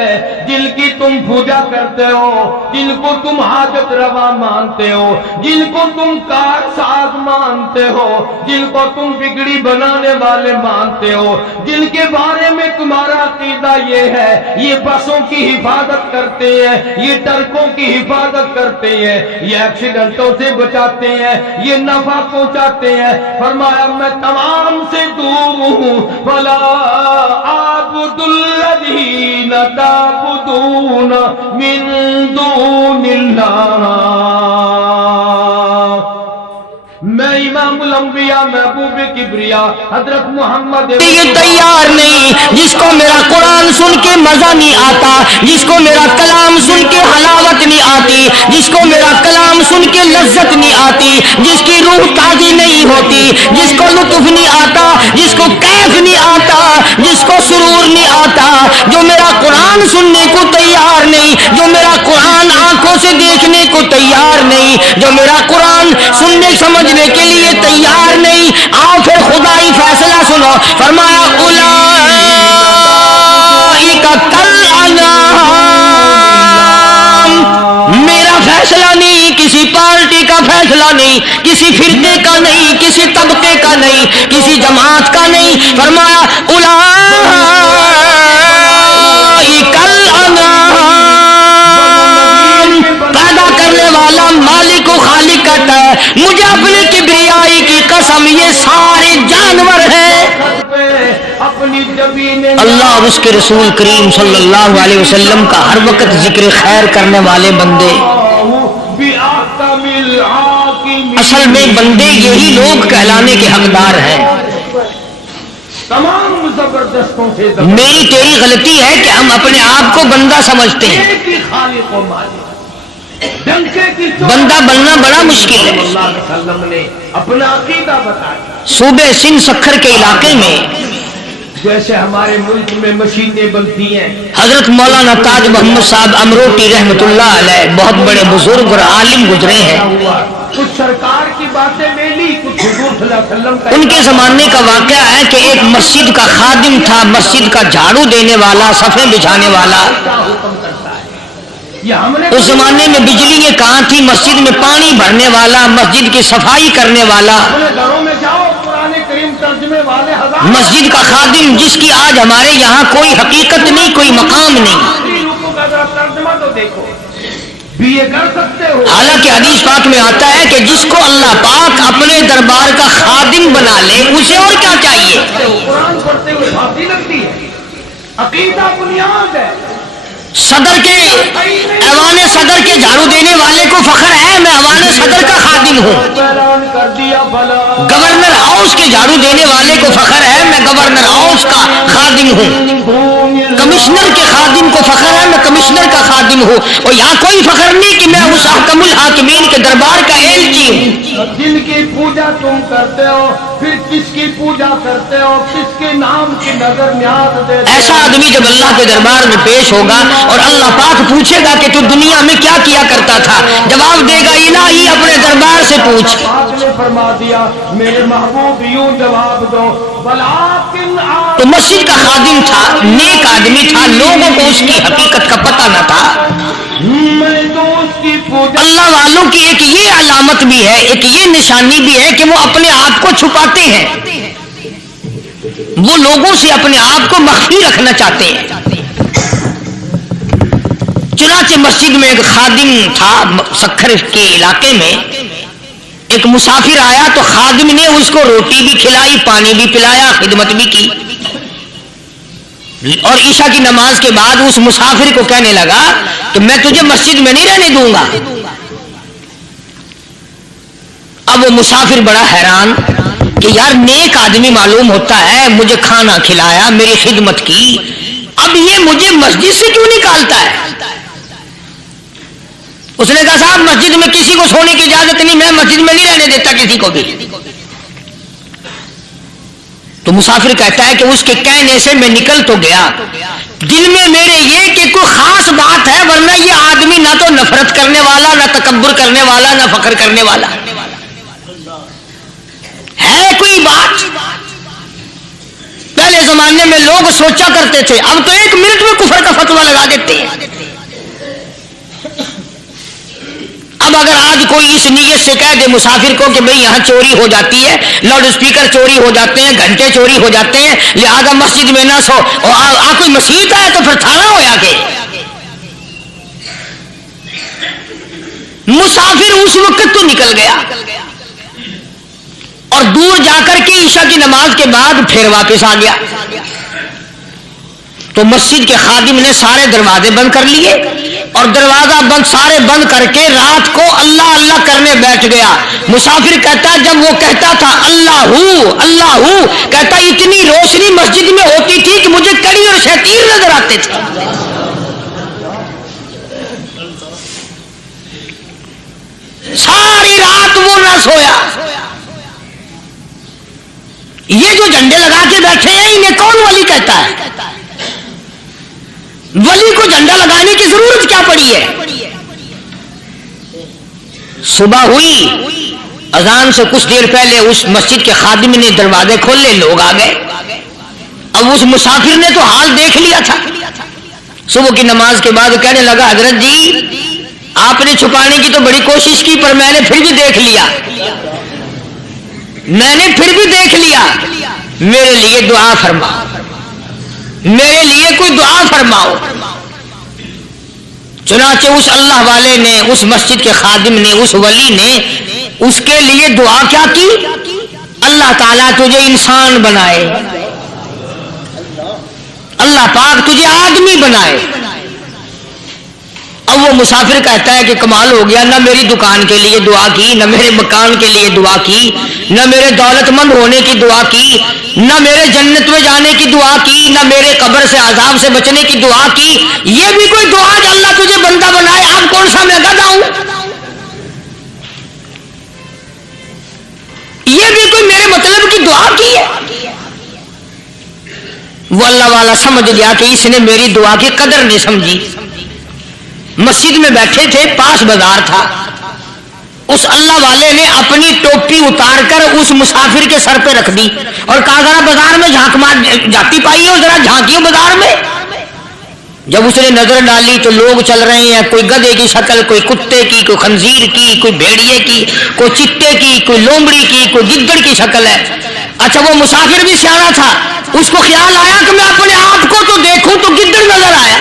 جن کی تم پوجا کرتے ہو، جن کو تم حاجت روا مانتے ہو، جن کو تم کار ساز مانتے ہو، جن کو تم بگڑی بنانے والے مانتے ہو، جن کے بارے میں تمہارا عقیدہ یہ ہے یہ بسوں کی حفاظت کرتے ہیں، یہ ٹرکوں کی حفاظت کرتے ہیں، یہ ایکسیڈنٹوں سے بچاتے ہیں، یہ نفع پہنچاتے ہیں، فرمایا میں تمام سے دور ہوں۔ فلا اعبد الذین تعبدون من دون اللہ، میں امام الانبیاء محبوب کبریا حضرت محمد یہ تیار نہیں، جس کو میرا قرآن سن کے مزہ نہیں آتا، جس کو میرا کلام سن کے حلاوت نہیں آتی، جس کو میرا کلام سن کے لذت نہیں آتی، جس کی روح تازی نہیں ہوتی، جس کو لطف نہیں آتا، جس کو کیف نہیں آتا، جس کو سرور نہیں آتا، جو میرا قرآن سننے کو تیار نہیں، جو میرا قرآن آنکھوں سے دیکھنے کو تیار نہیں، جو میرا قرآن سننے سمجھنے کے لیے تیار نہیں، آؤ پھر خدائی فیصلہ سنو۔ فرمایا اولئک کالانعام کسی فرقے کا نہیں، کسی طبقے کا نہیں، کسی جماعت کا نہیں. فرمایا اولئک الانعام. پیدا کرنے والا مالک و خالق کہتا ہے مجھے اپنے کبریائی کی قسم یہ سارے جانور ہیں. اللہ اور اس کے رسول کریم صلی اللہ علیہ وسلم کا ہر وقت ذکر خیر کرنے والے بندے. اصل میں بندے یہی لوگ کہلانے کے حقدار ہیں. تمام زبردستوں سے میری تیری غلطی ہے کہ ہم اپنے آپ کو بندہ سمجھتے ہیں. بندہ بننا بڑا مشکل ہے. نے اپنا عقیدہ بتایا. صوبے سندھ سکھر کے علاقے میں جیسے ہمارے ملک میں مشینیں بنتی ہیں، حضرت مولانا تاج محمد صاحب امروٹی رحمۃ اللہ علیہ بہت بڑے بزرگ اور عالم گزرے ہیں. کچھ سرکار کی باتیں میں لی، کچھ حضور صلی اللہ علیہ وسلم کا. ان کے زمانے کا واقعہ ہے کہ ایک مسجد کا خادم تھا، مسجد کا جھاڑو دینے والا، صفیں بچھانے والا. کیا حکم کرتا ہے یہ ہم نے اس زمانے میں بجلی یہ کہاں تھی؟ مسجد میں پانی بھرنے والا، مسجد کی صفائی کرنے والا، اپنے گھروں میں جاؤ، قرآن کریم ترجمے والے ہزار مسجد کا خادم جس کی آج ہمارے یہاں کوئی حقیقت نہیں، کوئی مقام نہیں. رکو کا ذرا ترجمہ تو دیکھو بھی یہ کر سکتے ہو. حالانکہ حدیث پاک میں آتا ہے کہ جس کو اللہ پاک اپنے دربار کا خادم بنا لے اسے اور کیا چاہیے. قرآن پڑھتے ہوئے پھانسی لگتی ہے. عقیدہ بنیاد ہے. صدر کے ایوان صدر کے جھاڑو دینے والے کو فخر ہے میں ایوان صدر کا خادم ہوں. اعلان کر دیا بھلا گورنر ہاؤس کے جھاڑو دینے والے کو فخر ہے میں گورنر ہاؤس کا خادم ہوں. کمشنر کے خادم کو فخر ہے میں کمشنر کا خادم ہوں. اور یہاں کوئی فخر نہیں کہ میں اس حکم الحاکمین کے دربار کا ایلچی ہوں. جن کی پوجا تم کرتے ہو پھر کس کی پوجا کرتے ہو، کس کے نام کی نظر نیاز دیتے ہو. ایسا آدمی جب اللہ کے دربار میں پیش ہوگا اور اللہ پاک پوچھے گا کہ تو دنیا میں کیا کیا کرتا تھا، جواب دے گا الہی اپنے دربار سے پوچھ. پاک نے فرما دیا میرے محبوب یوں جواب دو ولیکن تو مسجد کا خادم تھا، نیک آدمی تھا، لوگوں کو اس کی حقیقت کا پتہ نہ تھا. میں تو اس کی پوجا اللہ والوں کی ایک یہ علامت بھی ہے، ایک یہ نشانی بھی ہے کہ وہ اپنے آپ کو چھپاتے ہیں، وہ لوگوں سے اپنے آپ کو مخفی رکھنا چاہتے ہیں. چنانچہ مسجد میں ایک خادم تھا، سکھر کے علاقے میں ایک مسافر آیا تو خادم نے اس کو روٹی بھی کھلائی، پانی بھی پلایا، خدمت بھی کی. اور عشاء کی نماز کے بعد اس مسافر کو کہنے لگا کہ میں تجھے مسجد میں نہیں رہنے دوں گا. اب وہ مسافر بڑا حیران کہ یار نیک آدمی معلوم ہوتا ہے، مجھے کھانا کھلایا، میری خدمت کی، اب یہ مجھے مسجد سے کیوں نکالتا ہے؟ اس نے کہا صاحب مسجد میں کسی کو سونے کی اجازت نہیں، میں مسجد میں نہیں رہنے دیتا کسی کو بھی. تو مسافر کہتا ہے کہ اس کے کہنے سے میں نکل تو گیا، دل میں میرے یہ کہ کوئی خاص بات ہے، ورنہ یہ آدمی نہ تو نفرت کرنے والا، نہ تکبر کرنے والا، نہ فخر کرنے والا ہے. کوئی بات پہلے زمانے میں لوگ سوچا کرتے تھے، اب تو ایک منٹ میں کفر کا فتویٰ لگا دیتے ہیں. اب اگر آج کوئی اس نیت سے کہہ دے مسافر کو کہ بھئی یہاں چوری ہو جاتی ہے، لاؤڈ اسپیکر چوری ہو جاتے ہیں، گھنٹے چوری ہو جاتے ہیں، لہذا مسجد میں نہ سو، اور کوئی مسیحت ہے تو پھر تھانہ ہویا کہ مسافر اس وقت تو نکل گیا اور دور جا کر کے عشاء کی نماز کے بعد پھر واپس آ گیا. تو مسجد کے خادم نے سارے دروازے بند کر لیے اور دروازہ بند سارے بند کر کے رات کو اللہ اللہ کرنے بیٹھ گیا. مسافر کہتا جب وہ کہتا تھا اللہ ہو کہتا اتنی روشنی مسجد میں ہوتی تھی کہ مجھے کڑی اور شیطین نظر آتے تھے. ساری رات وہ نہ سویا. یہ جو جھنڈے لگا کے بیٹھے ہیں انہیں کون ولی کہتا ہے؟ ولی کو جھنڈا لگانے کی ضرورت کیا پڑی ہے؟ صبح ہوئی، اذان سے کچھ دیر پہلے اس مسجد کے خادم نے دروازے کھولے، لوگ آ گئے. اب اس مسافر نے تو حال دیکھ لیا تھا. صبح کی نماز کے بعد کہنے لگا حضرت جی آپ نے چھپانے کی تو بڑی کوشش کی پر میں نے پھر بھی دیکھ لیا. میں نے پھر بھی دیکھ لیا، میرے لیے دعا فرما، میرے لیے کوئی دعا فرماؤ۔ چنانچہ اس اللہ والے نے، اس مسجد کے خادم نے، اس ولی نے اس کے لیے دعا کیا کی؟ اللہ تعالیٰ تجھے انسان بنائے، اللہ پاک تجھے آدمی بنائے۔ اب وہ مسافر کہتا ہے کہ کمال ہو گیا، نہ میری دکان کے لیے دعا کی، نہ میرے مکان کے لیے دعا کی، نہ میرے دولت مند ہونے کی دعا کی، نہ میرے جنت میں جانے کی دعا کی، نہ میرے قبر سے عذاب سے بچنے کی دعا کی۔ یہ بھی کوئی دعا جو اللہ تجھے بندہ بنائے؟ اب کون سا میں گدھا ہوں؟ یہ بھی کوئی میرے مطلب کی دعا کی ہے؟ وہ اللہ والا سمجھ گیا کہ اس نے میری دعا کی قدر نہیں سمجھی۔ مسجد میں بیٹھے تھے، پاس بازار تھا، اس اللہ والے نے اپنی ٹوپی اتار کر اس مسافر کے سر پہ رکھ دی اور کہا ذرا بازار میں جھانک مار جاتی پائی ہو، ذرا جھانکیوں بازار میں۔ جب اس نے نظر ڈالی تو لوگ چل رہے ہیں، کوئی گدھے کی شکل، کوئی کتے کی، کوئی خنزیر کی، کوئی بھیڑیے کی، کوئی چٹے کی، کوئی لومڑی کی، کوئی گدڑ کی شکل ہے۔ اچھا وہ مسافر بھی سیانا تھا، اس کو خیال آیا کہ میں اپنے آپ کو تو دیکھوں تو گدڑ نظر آیا۔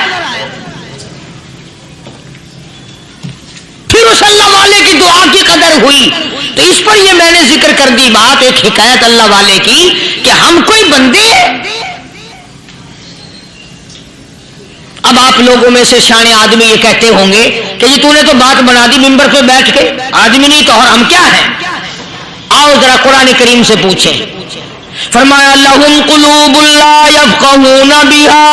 پھر اس اللہ والے کی دعا کی قدر ہوئی۔ تو اس پر یہ میں نے ذکر کر دی بات، ایک حکایت اللہ والے کی کہ ہم کوئی بندے ہیں۔ اب آپ لوگوں میں سے سیانے آدمی یہ کہتے ہوں گے کہ جی تو نے تو بات بنا دی ممبر پہ بیٹھ کے، آدمی نہیں تو اور ہم کیا ہیں؟ آؤ ذرا قرآن کریم سے پوچھیں۔ فرمایا لہم قلوب لا یفقہون بہا،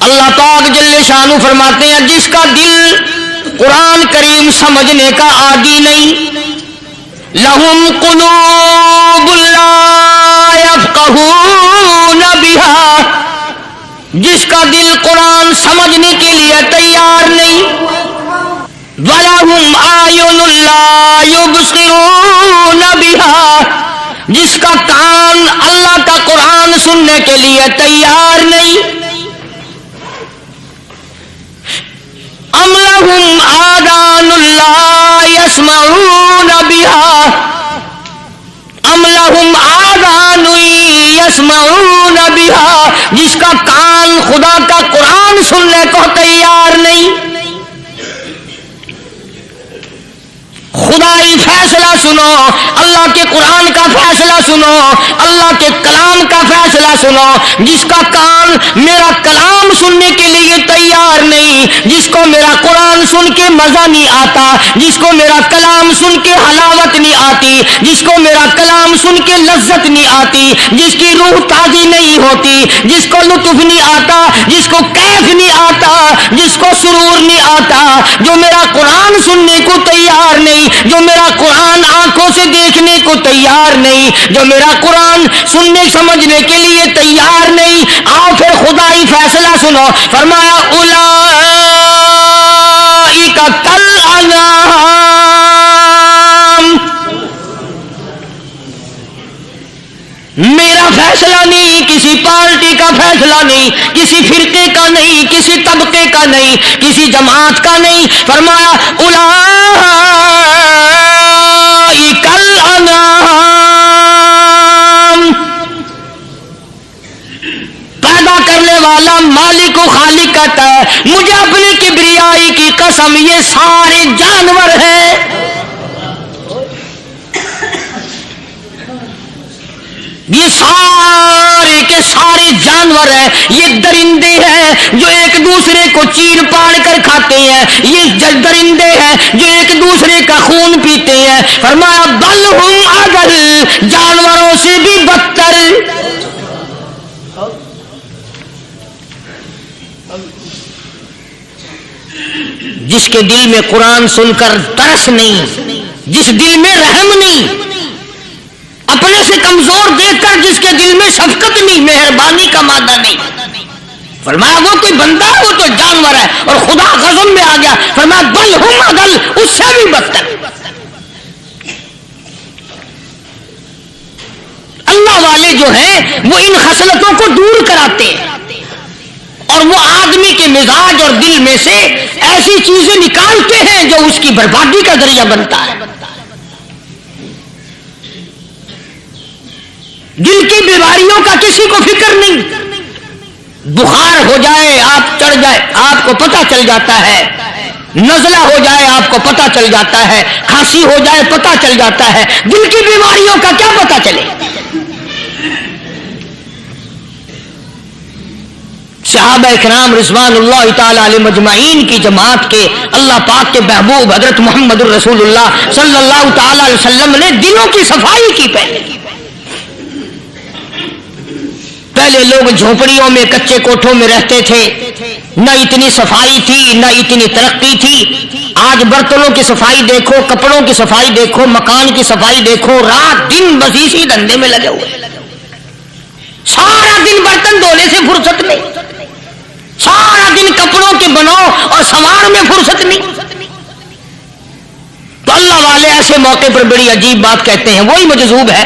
اللہ پاک جل شانہ فرماتے ہیں جس کا دل قرآن کریم سمجھنے کا عادی نہیں، لہم قلوب لا یفقہون بہا، جس کا دل قرآن سمجھنے کے لیے تیار نہیں، وَلَهُمْ أَعْيُنٌ لَا يُبْصِرُونَ بِهَا، جس کا کان اللہ کا قرآن سننے کے لیے تیار نہیں، أَمْ لَهُمْ آذَانٌ لَا يَسْمَعُونَ بِهَا، أَمْ لَهُمْ آذَانٌ يَسْمَعُونَ بِهَا، جس کا کان خدا کا قرآن سننے کو تیار نہیں۔ خدائی فیصلہ سنو، اللہ کے قرآن کا فیصلہ سنو، اللہ کے کلام کا فیصلہ سنو۔ جس کا کان میرا کلام سننے کے لیے تیار نہیں، جس کو میرا قرآن سن کے مزہ نہیں آتا، جس کو میرا کلام سن کے حلاوت نہیں آتی، جس کو میرا کلام سن کے لذت نہیں آتی، جس کی روح تازی نہیں ہوتی، جس کو لطف نہیں آتا، جس کو کیف نہیں آتا، جس کو سرور نہیں آتا، جو میرا قرآن سننے کو تیار نہیں، جو میرا قرآن آنکھوں سے دیکھنے کو تیار نہیں، جو میرا قرآن سننے سمجھنے کے لیے تیار نہیں، آؤ پھر خدائی فیصلہ سنو۔ فرمایا اولئک کالانعام، میرا فیصلہ نہیں، کسی پارٹی کا فیصلہ نہیں، کسی فرقے کا نہیں، کسی طبقے کا نہیں، کسی جماعت کا نہیں۔ فرمایا اولئک الانعام، پیدا کرنے والا مالک و خالق کہتا ہے مجھے اپنی کبریائی کی قسم یہ سارے جانور ہیں، یہ سارے کے سارے جانور ہیں، یہ درندے ہیں جو ایک دوسرے کو چیر پاڑ کر کھاتے ہیں، یہ درندے ہیں جو ایک دوسرے کا خون پیتے ہیں۔ فرمایا بل ہم اضل، جانوروں سے بھی بدتر۔ جس کے دل میں قرآن سن کر ترس نہیں، جس دل میں رحم نہیں، اپنے سے کمزور دیکھ کر جس کے دل میں شفقت نہیں، مہربانی کا مادہ نہیں، فرمایا وہ کوئی بندہ ہے، وہ تو جانور ہے۔ اور خدا غضب میں آ گیا، فرمایا بل ہم اضل، اس سے بھی بدتر۔ اللہ والے جو ہیں وہ ان خصلتوں کو دور کراتے ہیں اور وہ آدمی کے مزاج اور دل میں سے ایسی چیزیں نکالتے ہیں جو اس کی بربادی کا ذریعہ بنتا ہے۔ دل کی بیماریوں کا کسی کو فکر نہیں. بخار ہو جائے آپ چڑھ جائے آپ کو پتہ چل جاتا ہے, نزلہ ہو جائے آپ کو پتہ چل جاتا ہے, کھانسی ہو جائے پتہ چل جاتا ہے. دل کی بیماریوں کا کیا پتہ چلے؟ صحابہ کرام رضوان اللہ تعالی علیہ مجمعین کی جماعت کے اللہ پاک کے محبوب حضرت محمد الرسول اللہ صلی اللہ تعالی علیہ وسلم نے دلوں کی صفائی کی. پہلے لوگ جھونپڑیوں میں کچے کوٹھوں میں رہتے تھے, نہ اتنی صفائی تھی نہ اتنی ترقی تھی. آج برتنوں کی صفائی دیکھو, کپڑوں کی صفائی دیکھو, مکان کی صفائی دیکھو, رات دن بس اسی دھندے میں لگے ہوئے. سارا دن برتن دھونے سے فرصت نہیں, سارا دن کپڑوں کے بناؤ اور سنوار میں فرصت نہیں. تو اللہ والے ایسے موقع پر بڑی عجیب بات کہتے ہیں. وہی مجذوب ہے,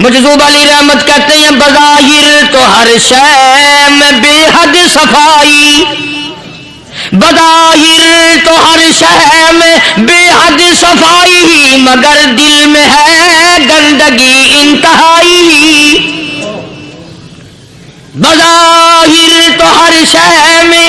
مجذوب علی رحمت کہتے ہیں بظاہر تو ہر شے میں بے حد صفائی, بظاہر تو ہر شے میں بے حد صفائی, مگر دل میں ہے گندگی انتہائی. بظاہر تو ہر شے میں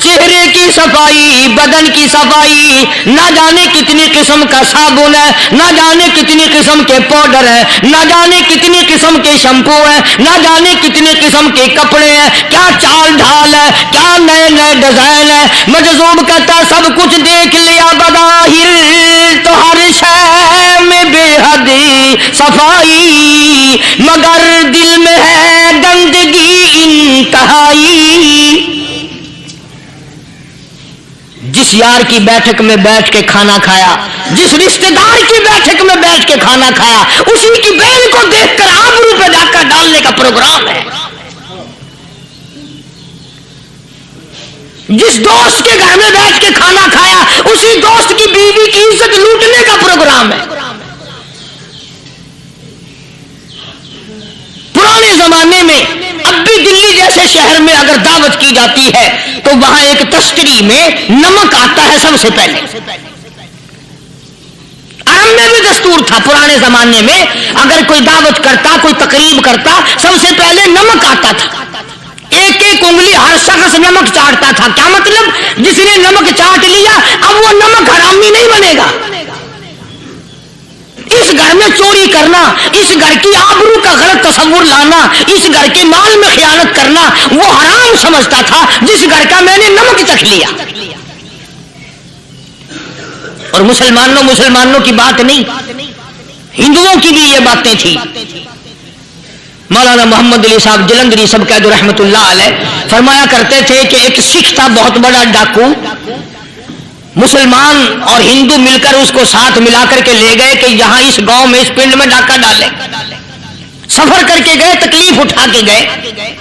چہرے کی صفائی, بدن کی صفائی, نہ جانے کتنی قسم کا صابن ہے, نہ جانے کتنی قسم کے پاؤڈر ہے, نہ جانے کتنی قسم کے شیمپو ہے, نہ جانے کتنی قسم کے کپڑے ہیں, کیا چال ڈھال ہے, کیا نئے نئے ڈیزائن ہے. مجذوب کہتا سب کچھ دیکھ لیا, بظاہر تو ہر شے میں بے حد صفائی, مگر دل میں ہے گندگی انتہائی. جس یار کی بیٹھک میں بیٹھ کے کھانا کھایا, جس رشتہ دار کی بیٹھک میں بیٹھ کے کھانا کھایا, اسی کی بہن کو دیکھ کر آبرو پہ ڈاکہ ڈالنے کا پروگرام ہے. جس دوست کے گھر میں بیٹھ کے کھانا کھایا, اسی دوست کی بیوی کی عزت لوٹنے کا پروگرام ہے. پرانے زمانے میں اب بھی دلی جیسے شہر میں اگر دعوت کی جاتی ہے تو وہاں ایک تشتری میں نمک آتا ہے سب سے پہلے. عرب میں بھی دستور تھا پرانے زمانے میں, اگر کوئی دعوت کرتا, کوئی تقریب کرتا, سب سے پہلے نمک آتا تھا. ایک ایک انگلی ہر شخص نمک چاٹتا تھا. کیا مطلب؟ جس نے نمک چاٹ لیا اب وہ نمک حرامی نہیں بنے گا. اس گھر میں چوری کرنا, اس گھر کی آبرو کا غلط تصور لانا, اس گھر کے مال میں خیانت کرنا وہ حرام سمجھتا تھا جس گھر کا میں نے نمک چکھ لیا. اور مسلمانوں کی بات نہیں, ہندوؤں کی بھی یہ باتیں تھی. مولانا محمد علی صاحب جلندری سب قید رحمت اللہ علیہ فرمایا کرتے تھے کہ ایک سکھ تھا بہت بڑا ڈاکو, مسلمان اور ہندو مل کر اس کو ساتھ ملا کر کے لے گئے کہ یہاں اس گاؤں میں اس پنڈ میں ڈاکہ ڈالے. سفر کر کے گئے, تکلیف اٹھا کے گئے.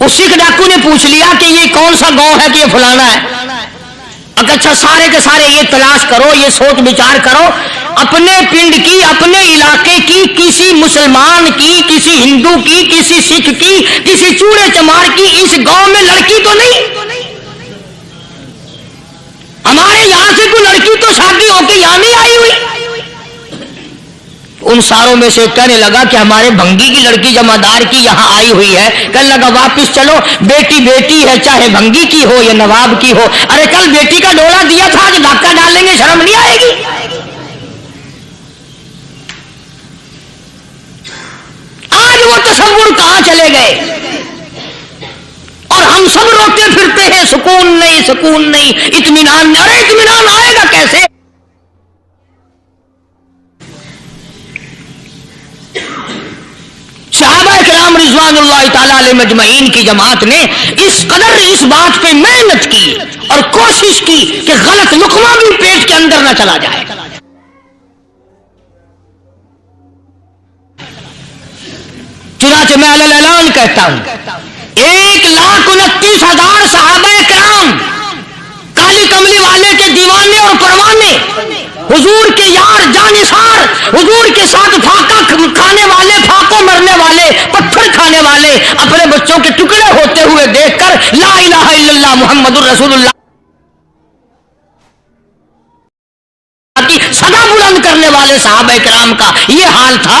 اس سکھ ڈاکو نے پوچھ لیا کہ یہ کون سا گاؤں ہے کہ یہ فلانا ہے. اچھا سارے کے سارے یہ تلاش کرو, یہ سوچ بچار کرو, اپنے پنڈ کی, اپنے علاقے کی, کسی مسلمان کی, کسی ہندو کی, کسی سکھ کی, کسی چوڑے چمار کی اس گاؤں میں لڑکی تو نہیں. ہمارے یہاں سے کوئی لڑکی تو شادی ہو کے یہاں نہیں آئی ہوئی. ان ساروں میں سے کہنے لگا کہ ہمارے بھنگی کی لڑکی جمادار کی یہاں آئی ہوئی ہے. کہنے لگا واپس چلو, بیٹی بیٹی ہے چاہے بھنگی کی ہو یا نواب کی ہو. ارے کل بیٹی کا ڈولا دیا تھا, آج ڈاکہ ڈالیں گے, شرم نہیں آئے گی؟ آج وہ تصور کہاں چلے گئے اور ہم سب روتے پھرتے ہیں سکون نہیں, سکون نہیں, اطمینان نہیں. ارے اطمینان آئے گا کیسے؟ صحابہ کرام رضوان اللہ تعالی علیہ مجمعین کی جماعت نے اس قدر اس بات پہ محنت کی اور کوشش کی کہ غلط لقمہ بھی پیٹ کے اندر نہ چلا جائے. چنانچہ میں اعلان کہتا ہوں 1,29,000 صحابہ کرام, کالی کملی والے کے دیوانے اور پروانے, حضور کے یار جانثار, حضور کے ساتھ پھاقا کھانے والے, پھاقوں مرنے والے, پتھر کھانے والے, اپنے بچوں کے ٹکڑے ہوتے ہوئے دیکھ کر لا الہ الا اللہ محمد الرسول اللہ کی صدا بلند کرنے والے صحابہ کرام کا یہ حال تھا.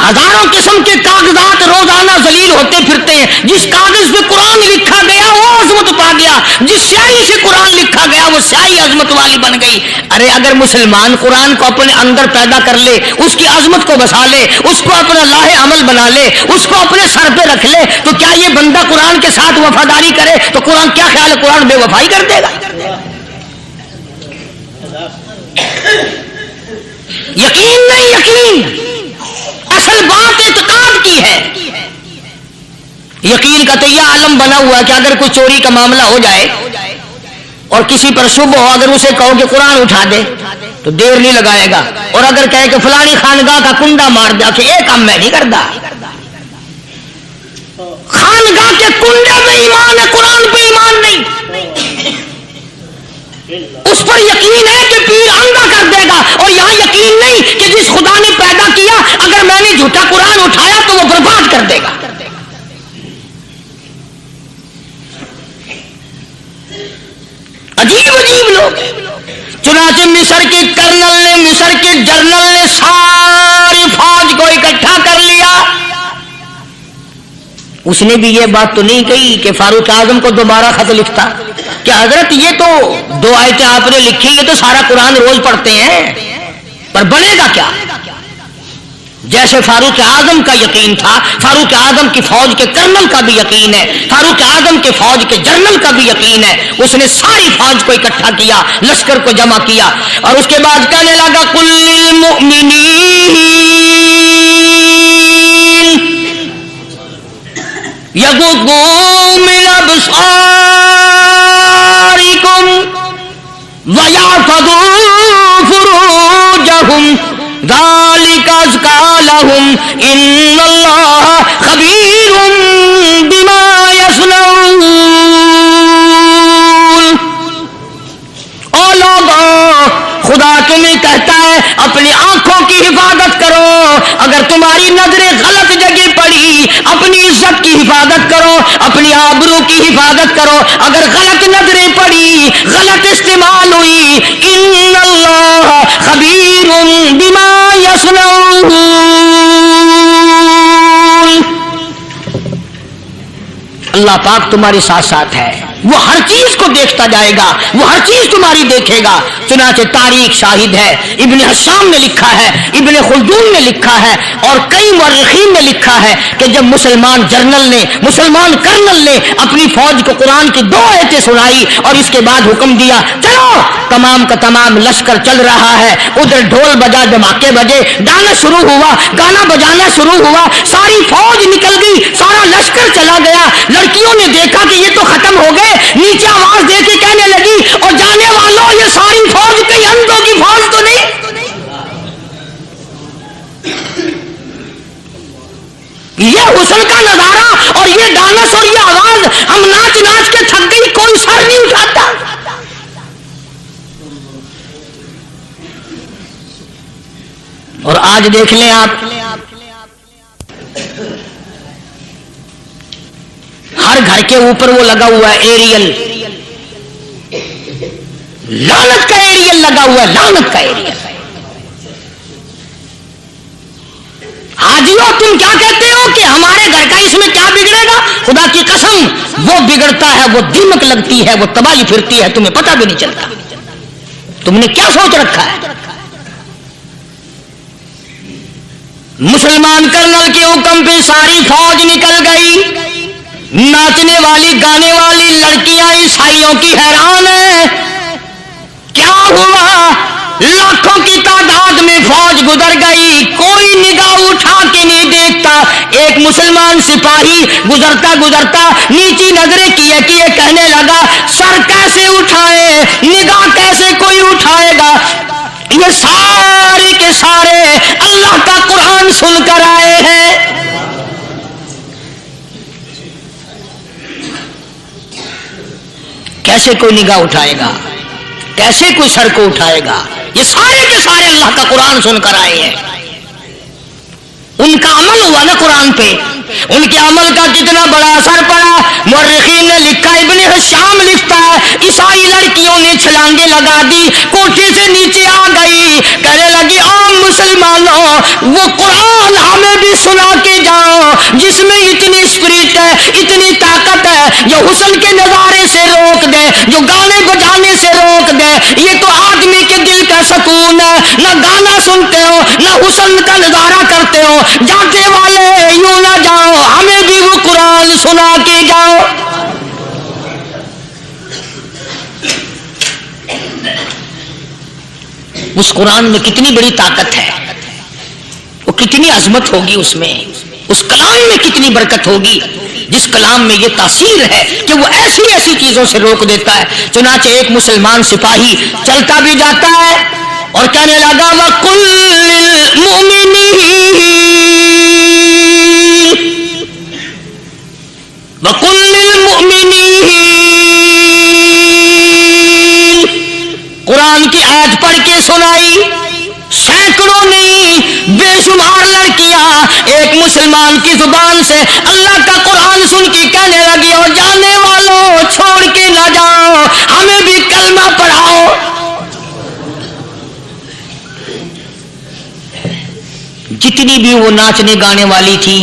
ہزاروں قسم کے کاغذات روزانہ ذلیل ہوتے پھرتے ہیں. جس کاغذ پہ قرآن لکھا گیا وہ عظمت پا گیا, جس سیاہی سے قرآن لکھا گیا وہ سیاہی عظمت والی بن گئی. ارے اگر مسلمان قرآن کو اپنے اندر پیدا کر لے, اس کی عظمت کو بسا لے, اس کو اپنا لاہ عمل بنا لے, اس کو اپنے سر پہ رکھ لے, تو کیا یہ بندہ قرآن کے ساتھ وفاداری کرے تو قرآن کیا خیال ہے قرآن بے وفائی کر دے گا؟ یقین نہیں, یقین اصل بات اعتقاد کی ہے. یقین کا تو یہ عالم بنا ہوا ہے کہ اگر کوئی چوری کا معاملہ ہو جائے اور کسی پر شبہ ہو, اگر اسے کہو کہ قرآن اٹھا دے تو دیر نہیں لگائے گا, اور اگر کہے کہ فلانی خانگاہ کا کنڈا مار دیا کہ یہ کام میں نہیں کرتا. خانگاہ کے کنڈے پہ ایمان ہے, قرآن پہ ایمان نہیں. اس پر یقین ہے کہ پیر اندھا کر دے گا, اور یہاں یقین نہیں کہ جس خدا نے پیدا کیا اگر میں نے جھوٹا قرآن اٹھایا تو وہ برباد کر دے گا. عجیب عجیب لوگ. چنانچہ مصر کے کرنل نے, مصر کے جنرل نے ساری فوج کو اکٹھا کر لیا. اس نے بھی یہ بات تو نہیں کہی کہ فاروق اعظم کو دوبارہ خط لکھتا کہ حضرت یہ تو 2 آیتیں آپ نے لکھی, یہ تو سارا قرآن روز پڑھتے ہیں, پر بنے گا کیا؟ جیسے فاروق اعظم کا یقین تھا, فاروق اعظم کی فوج کے کرنل کا بھی یقین ہے, فاروق اعظم کے فوج کے جنرل کا بھی یقین ہے. اس نے ساری فوج کو اکٹھا کیا, لشکر کو جمع کیا, اور اس کے بعد کہنے لگا قل للمؤمنین یغضوا من ابصارکم ویحفظوا فروجہم ذالک ازکی لہم ان اللہ خبیر بما یصنعون. او لوگوں, خدا تمہیں کہتا ہے اپنی آنکھوں کی حفاظت کرو. اگر تمہاری نظریں غلط جگہ پڑی, اپنی عزت کی حفاظت کرو, اپنی آبرو کی حفاظت کرو. اگر غلط نظریں پڑی, غلط استعمال ہوئی, ان اللہ خبیر بما یصنعون. اللہ پاک تمہارے ساتھ ساتھ ہے, وہ ہر چیز کو دیکھتا جائے گا, وہ ہر چیز تمہاری دیکھے گا. چنانچہ تاریخ شاہد ہے, ابن حشام نے لکھا ہے, ابن خلدون نے لکھا ہے, اور کئی مورخین نے لکھا ہے کہ جب مسلمان جنرل نے, مسلمان کرنل نے اپنی فوج کو قرآن کی 2 آیتیں سنائی اور اس کے بعد حکم دیا چلو, تمام کا تمام لشکر چل رہا ہے. ادھر ڈھول بجا, دھماکے بجے, گانا شروع ہوا, گانا بجانا شروع ہوا, ساری فوج نکل گئی, سارا لشکر چلا گیا. لڑکیوں نے دیکھا کہ یہ تو ختم ہو گئے, نیچے آواز دے کے کہنے لگی اور جانے والوں یہ ساری فوج کئی اندھوں کی فوج تو نہیں. یہ حسن کا نظارہ اور یہ ڈانس اور یہ آواز, ہم ناچ ناچ کے تھک گئی, کوئی سر نہیں اٹھاتا. اور آج دیکھ لیں آپ, ہر گھر کے اوپر وہ لگا ہوا ہے ایریل, لعنت کا ایریل لگا ہوا ہے, لعنت کا ایریل. حاجیوں تم کیا کہتے ہو کہ ہمارے گھر کا اس میں کیا بگڑے گا؟ خدا کی قسم وہ بگڑتا ہے, وہ دیمک لگتی ہے, وہ تباہی پھرتی ہے, تمہیں پتہ بھی نہیں چلتا. تم نے کیا سوچ رکھا ہے؟ مسلمان کرنل کے حکم پہ ساری فوج نکل گئی. ناچنے والی گانے والی لڑکیاں عیسائیوں کی حیران ہیں. کیا ہوا؟ لاکھوں کی تعداد میں فوج گزر گئی, کوئی نگاہ اٹھا کے نہیں دیکھتا. ایک مسلمان سپاہی گزرتا گزرتا نیچی نظریں کیے کہنے لگا سر کیسے اٹھائے, نگاہ کیسے کوئی اٹھائے گا؟ یہ سارے کے سارے اللہ کا قرآن سن کر آئے ہیں. کیسے کوئی نگاہ اٹھائے گا, کیسے کوئی سر کو اٹھائے گا؟ یہ سارے کے سارے اللہ کا قرآن سن کر آئے ہیں. ان کا عمل ہوا نا قرآن پہ, ان کے عمل کا کتنا بڑا اثر پڑا. مورخین نے لکھا, ابن حشام لکھتا ہے عیسائی لڑکیوں نے چھلانگیں لگا دی, کوٹھی سے نیچے آ گئی, کہنے لگی عام مسلمانوں وہ قرآن ہمیں کہانی سنا کے جاؤ جس میں اتنی اسپرٹ ہے, اتنی طاقت ہے, جو حسن کے نظارے سے روک دے, جو گانے بجانے سے روک دے. یہ تو آدمی کے دل کا سکون ہے. نہ گانا سنتے ہو, نہ حسن کا نظارہ کرتے ہو. جاتے والے یوں نہ جاؤ, ہمیں بھی وہ قرآن سنا کے جاؤ. اس قرآن میں کتنی بڑی طاقت ہے, وہ کتنی عظمت ہوگی اس میں, اس کلام میں کتنی برکت ہوگی, جس کلام میں یہ تاثیر ہے کہ وہ ایسی ایسی چیزوں سے روک دیتا ہے. چنانچہ ایک مسلمان سپاہی چلتا بھی جاتا ہے اور کہنے لگا وَقُلْ لِلْمُؤْمِنِينَ وَقُلْ لِلْمُؤْمِنِينَ, قرآن کی آیت پڑھ کے سنائی. سینکڑوں نہیں بے شمار لڑکیاں ایک مسلمان کی زبان سے اللہ کا قرآن سن کے کہنے لگی اور جانے والوں چھوڑ کے نہ جاؤ, ہمیں بھی کلمہ پڑھاؤ. جتنی بھی وہ ناچنے گانے والی تھی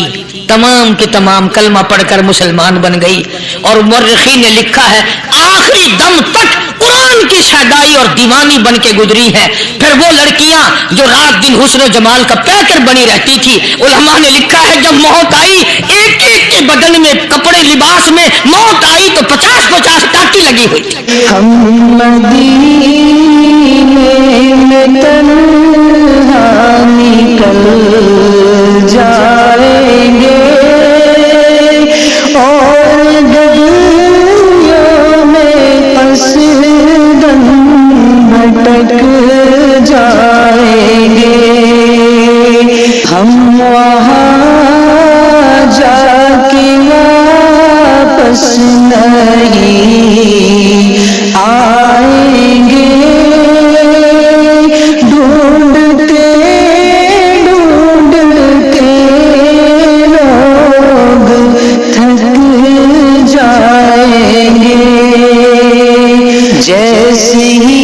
تمام کے تمام کلمہ پڑھ کر مسلمان بن گئی. اور مورخین نے لکھا ہے آخری دم تک قرآن کی شیدائی اور دیوانی بن کے گزری ہے. پھر وہ لڑکیاں جو رات دن حسن و جمال کا پیکر بنی رہتی تھی, علماء نے لکھا ہے جب موت آئی ایک ایک کے بدن میں کپڑے لباس میں موت آئی تو 50-50 ٹاٹی لگی ہوئی تھی. ہم مدینے میں تنہا نکل جائیں گے اور گلیوں میں پس دم بھٹک جائیں گے. ہم وہاں جا کے واپس نہیں آئیں گے. ڈھونڈتے ڈھونڈتے لوگ تھک جائیں گے. جیسے ہی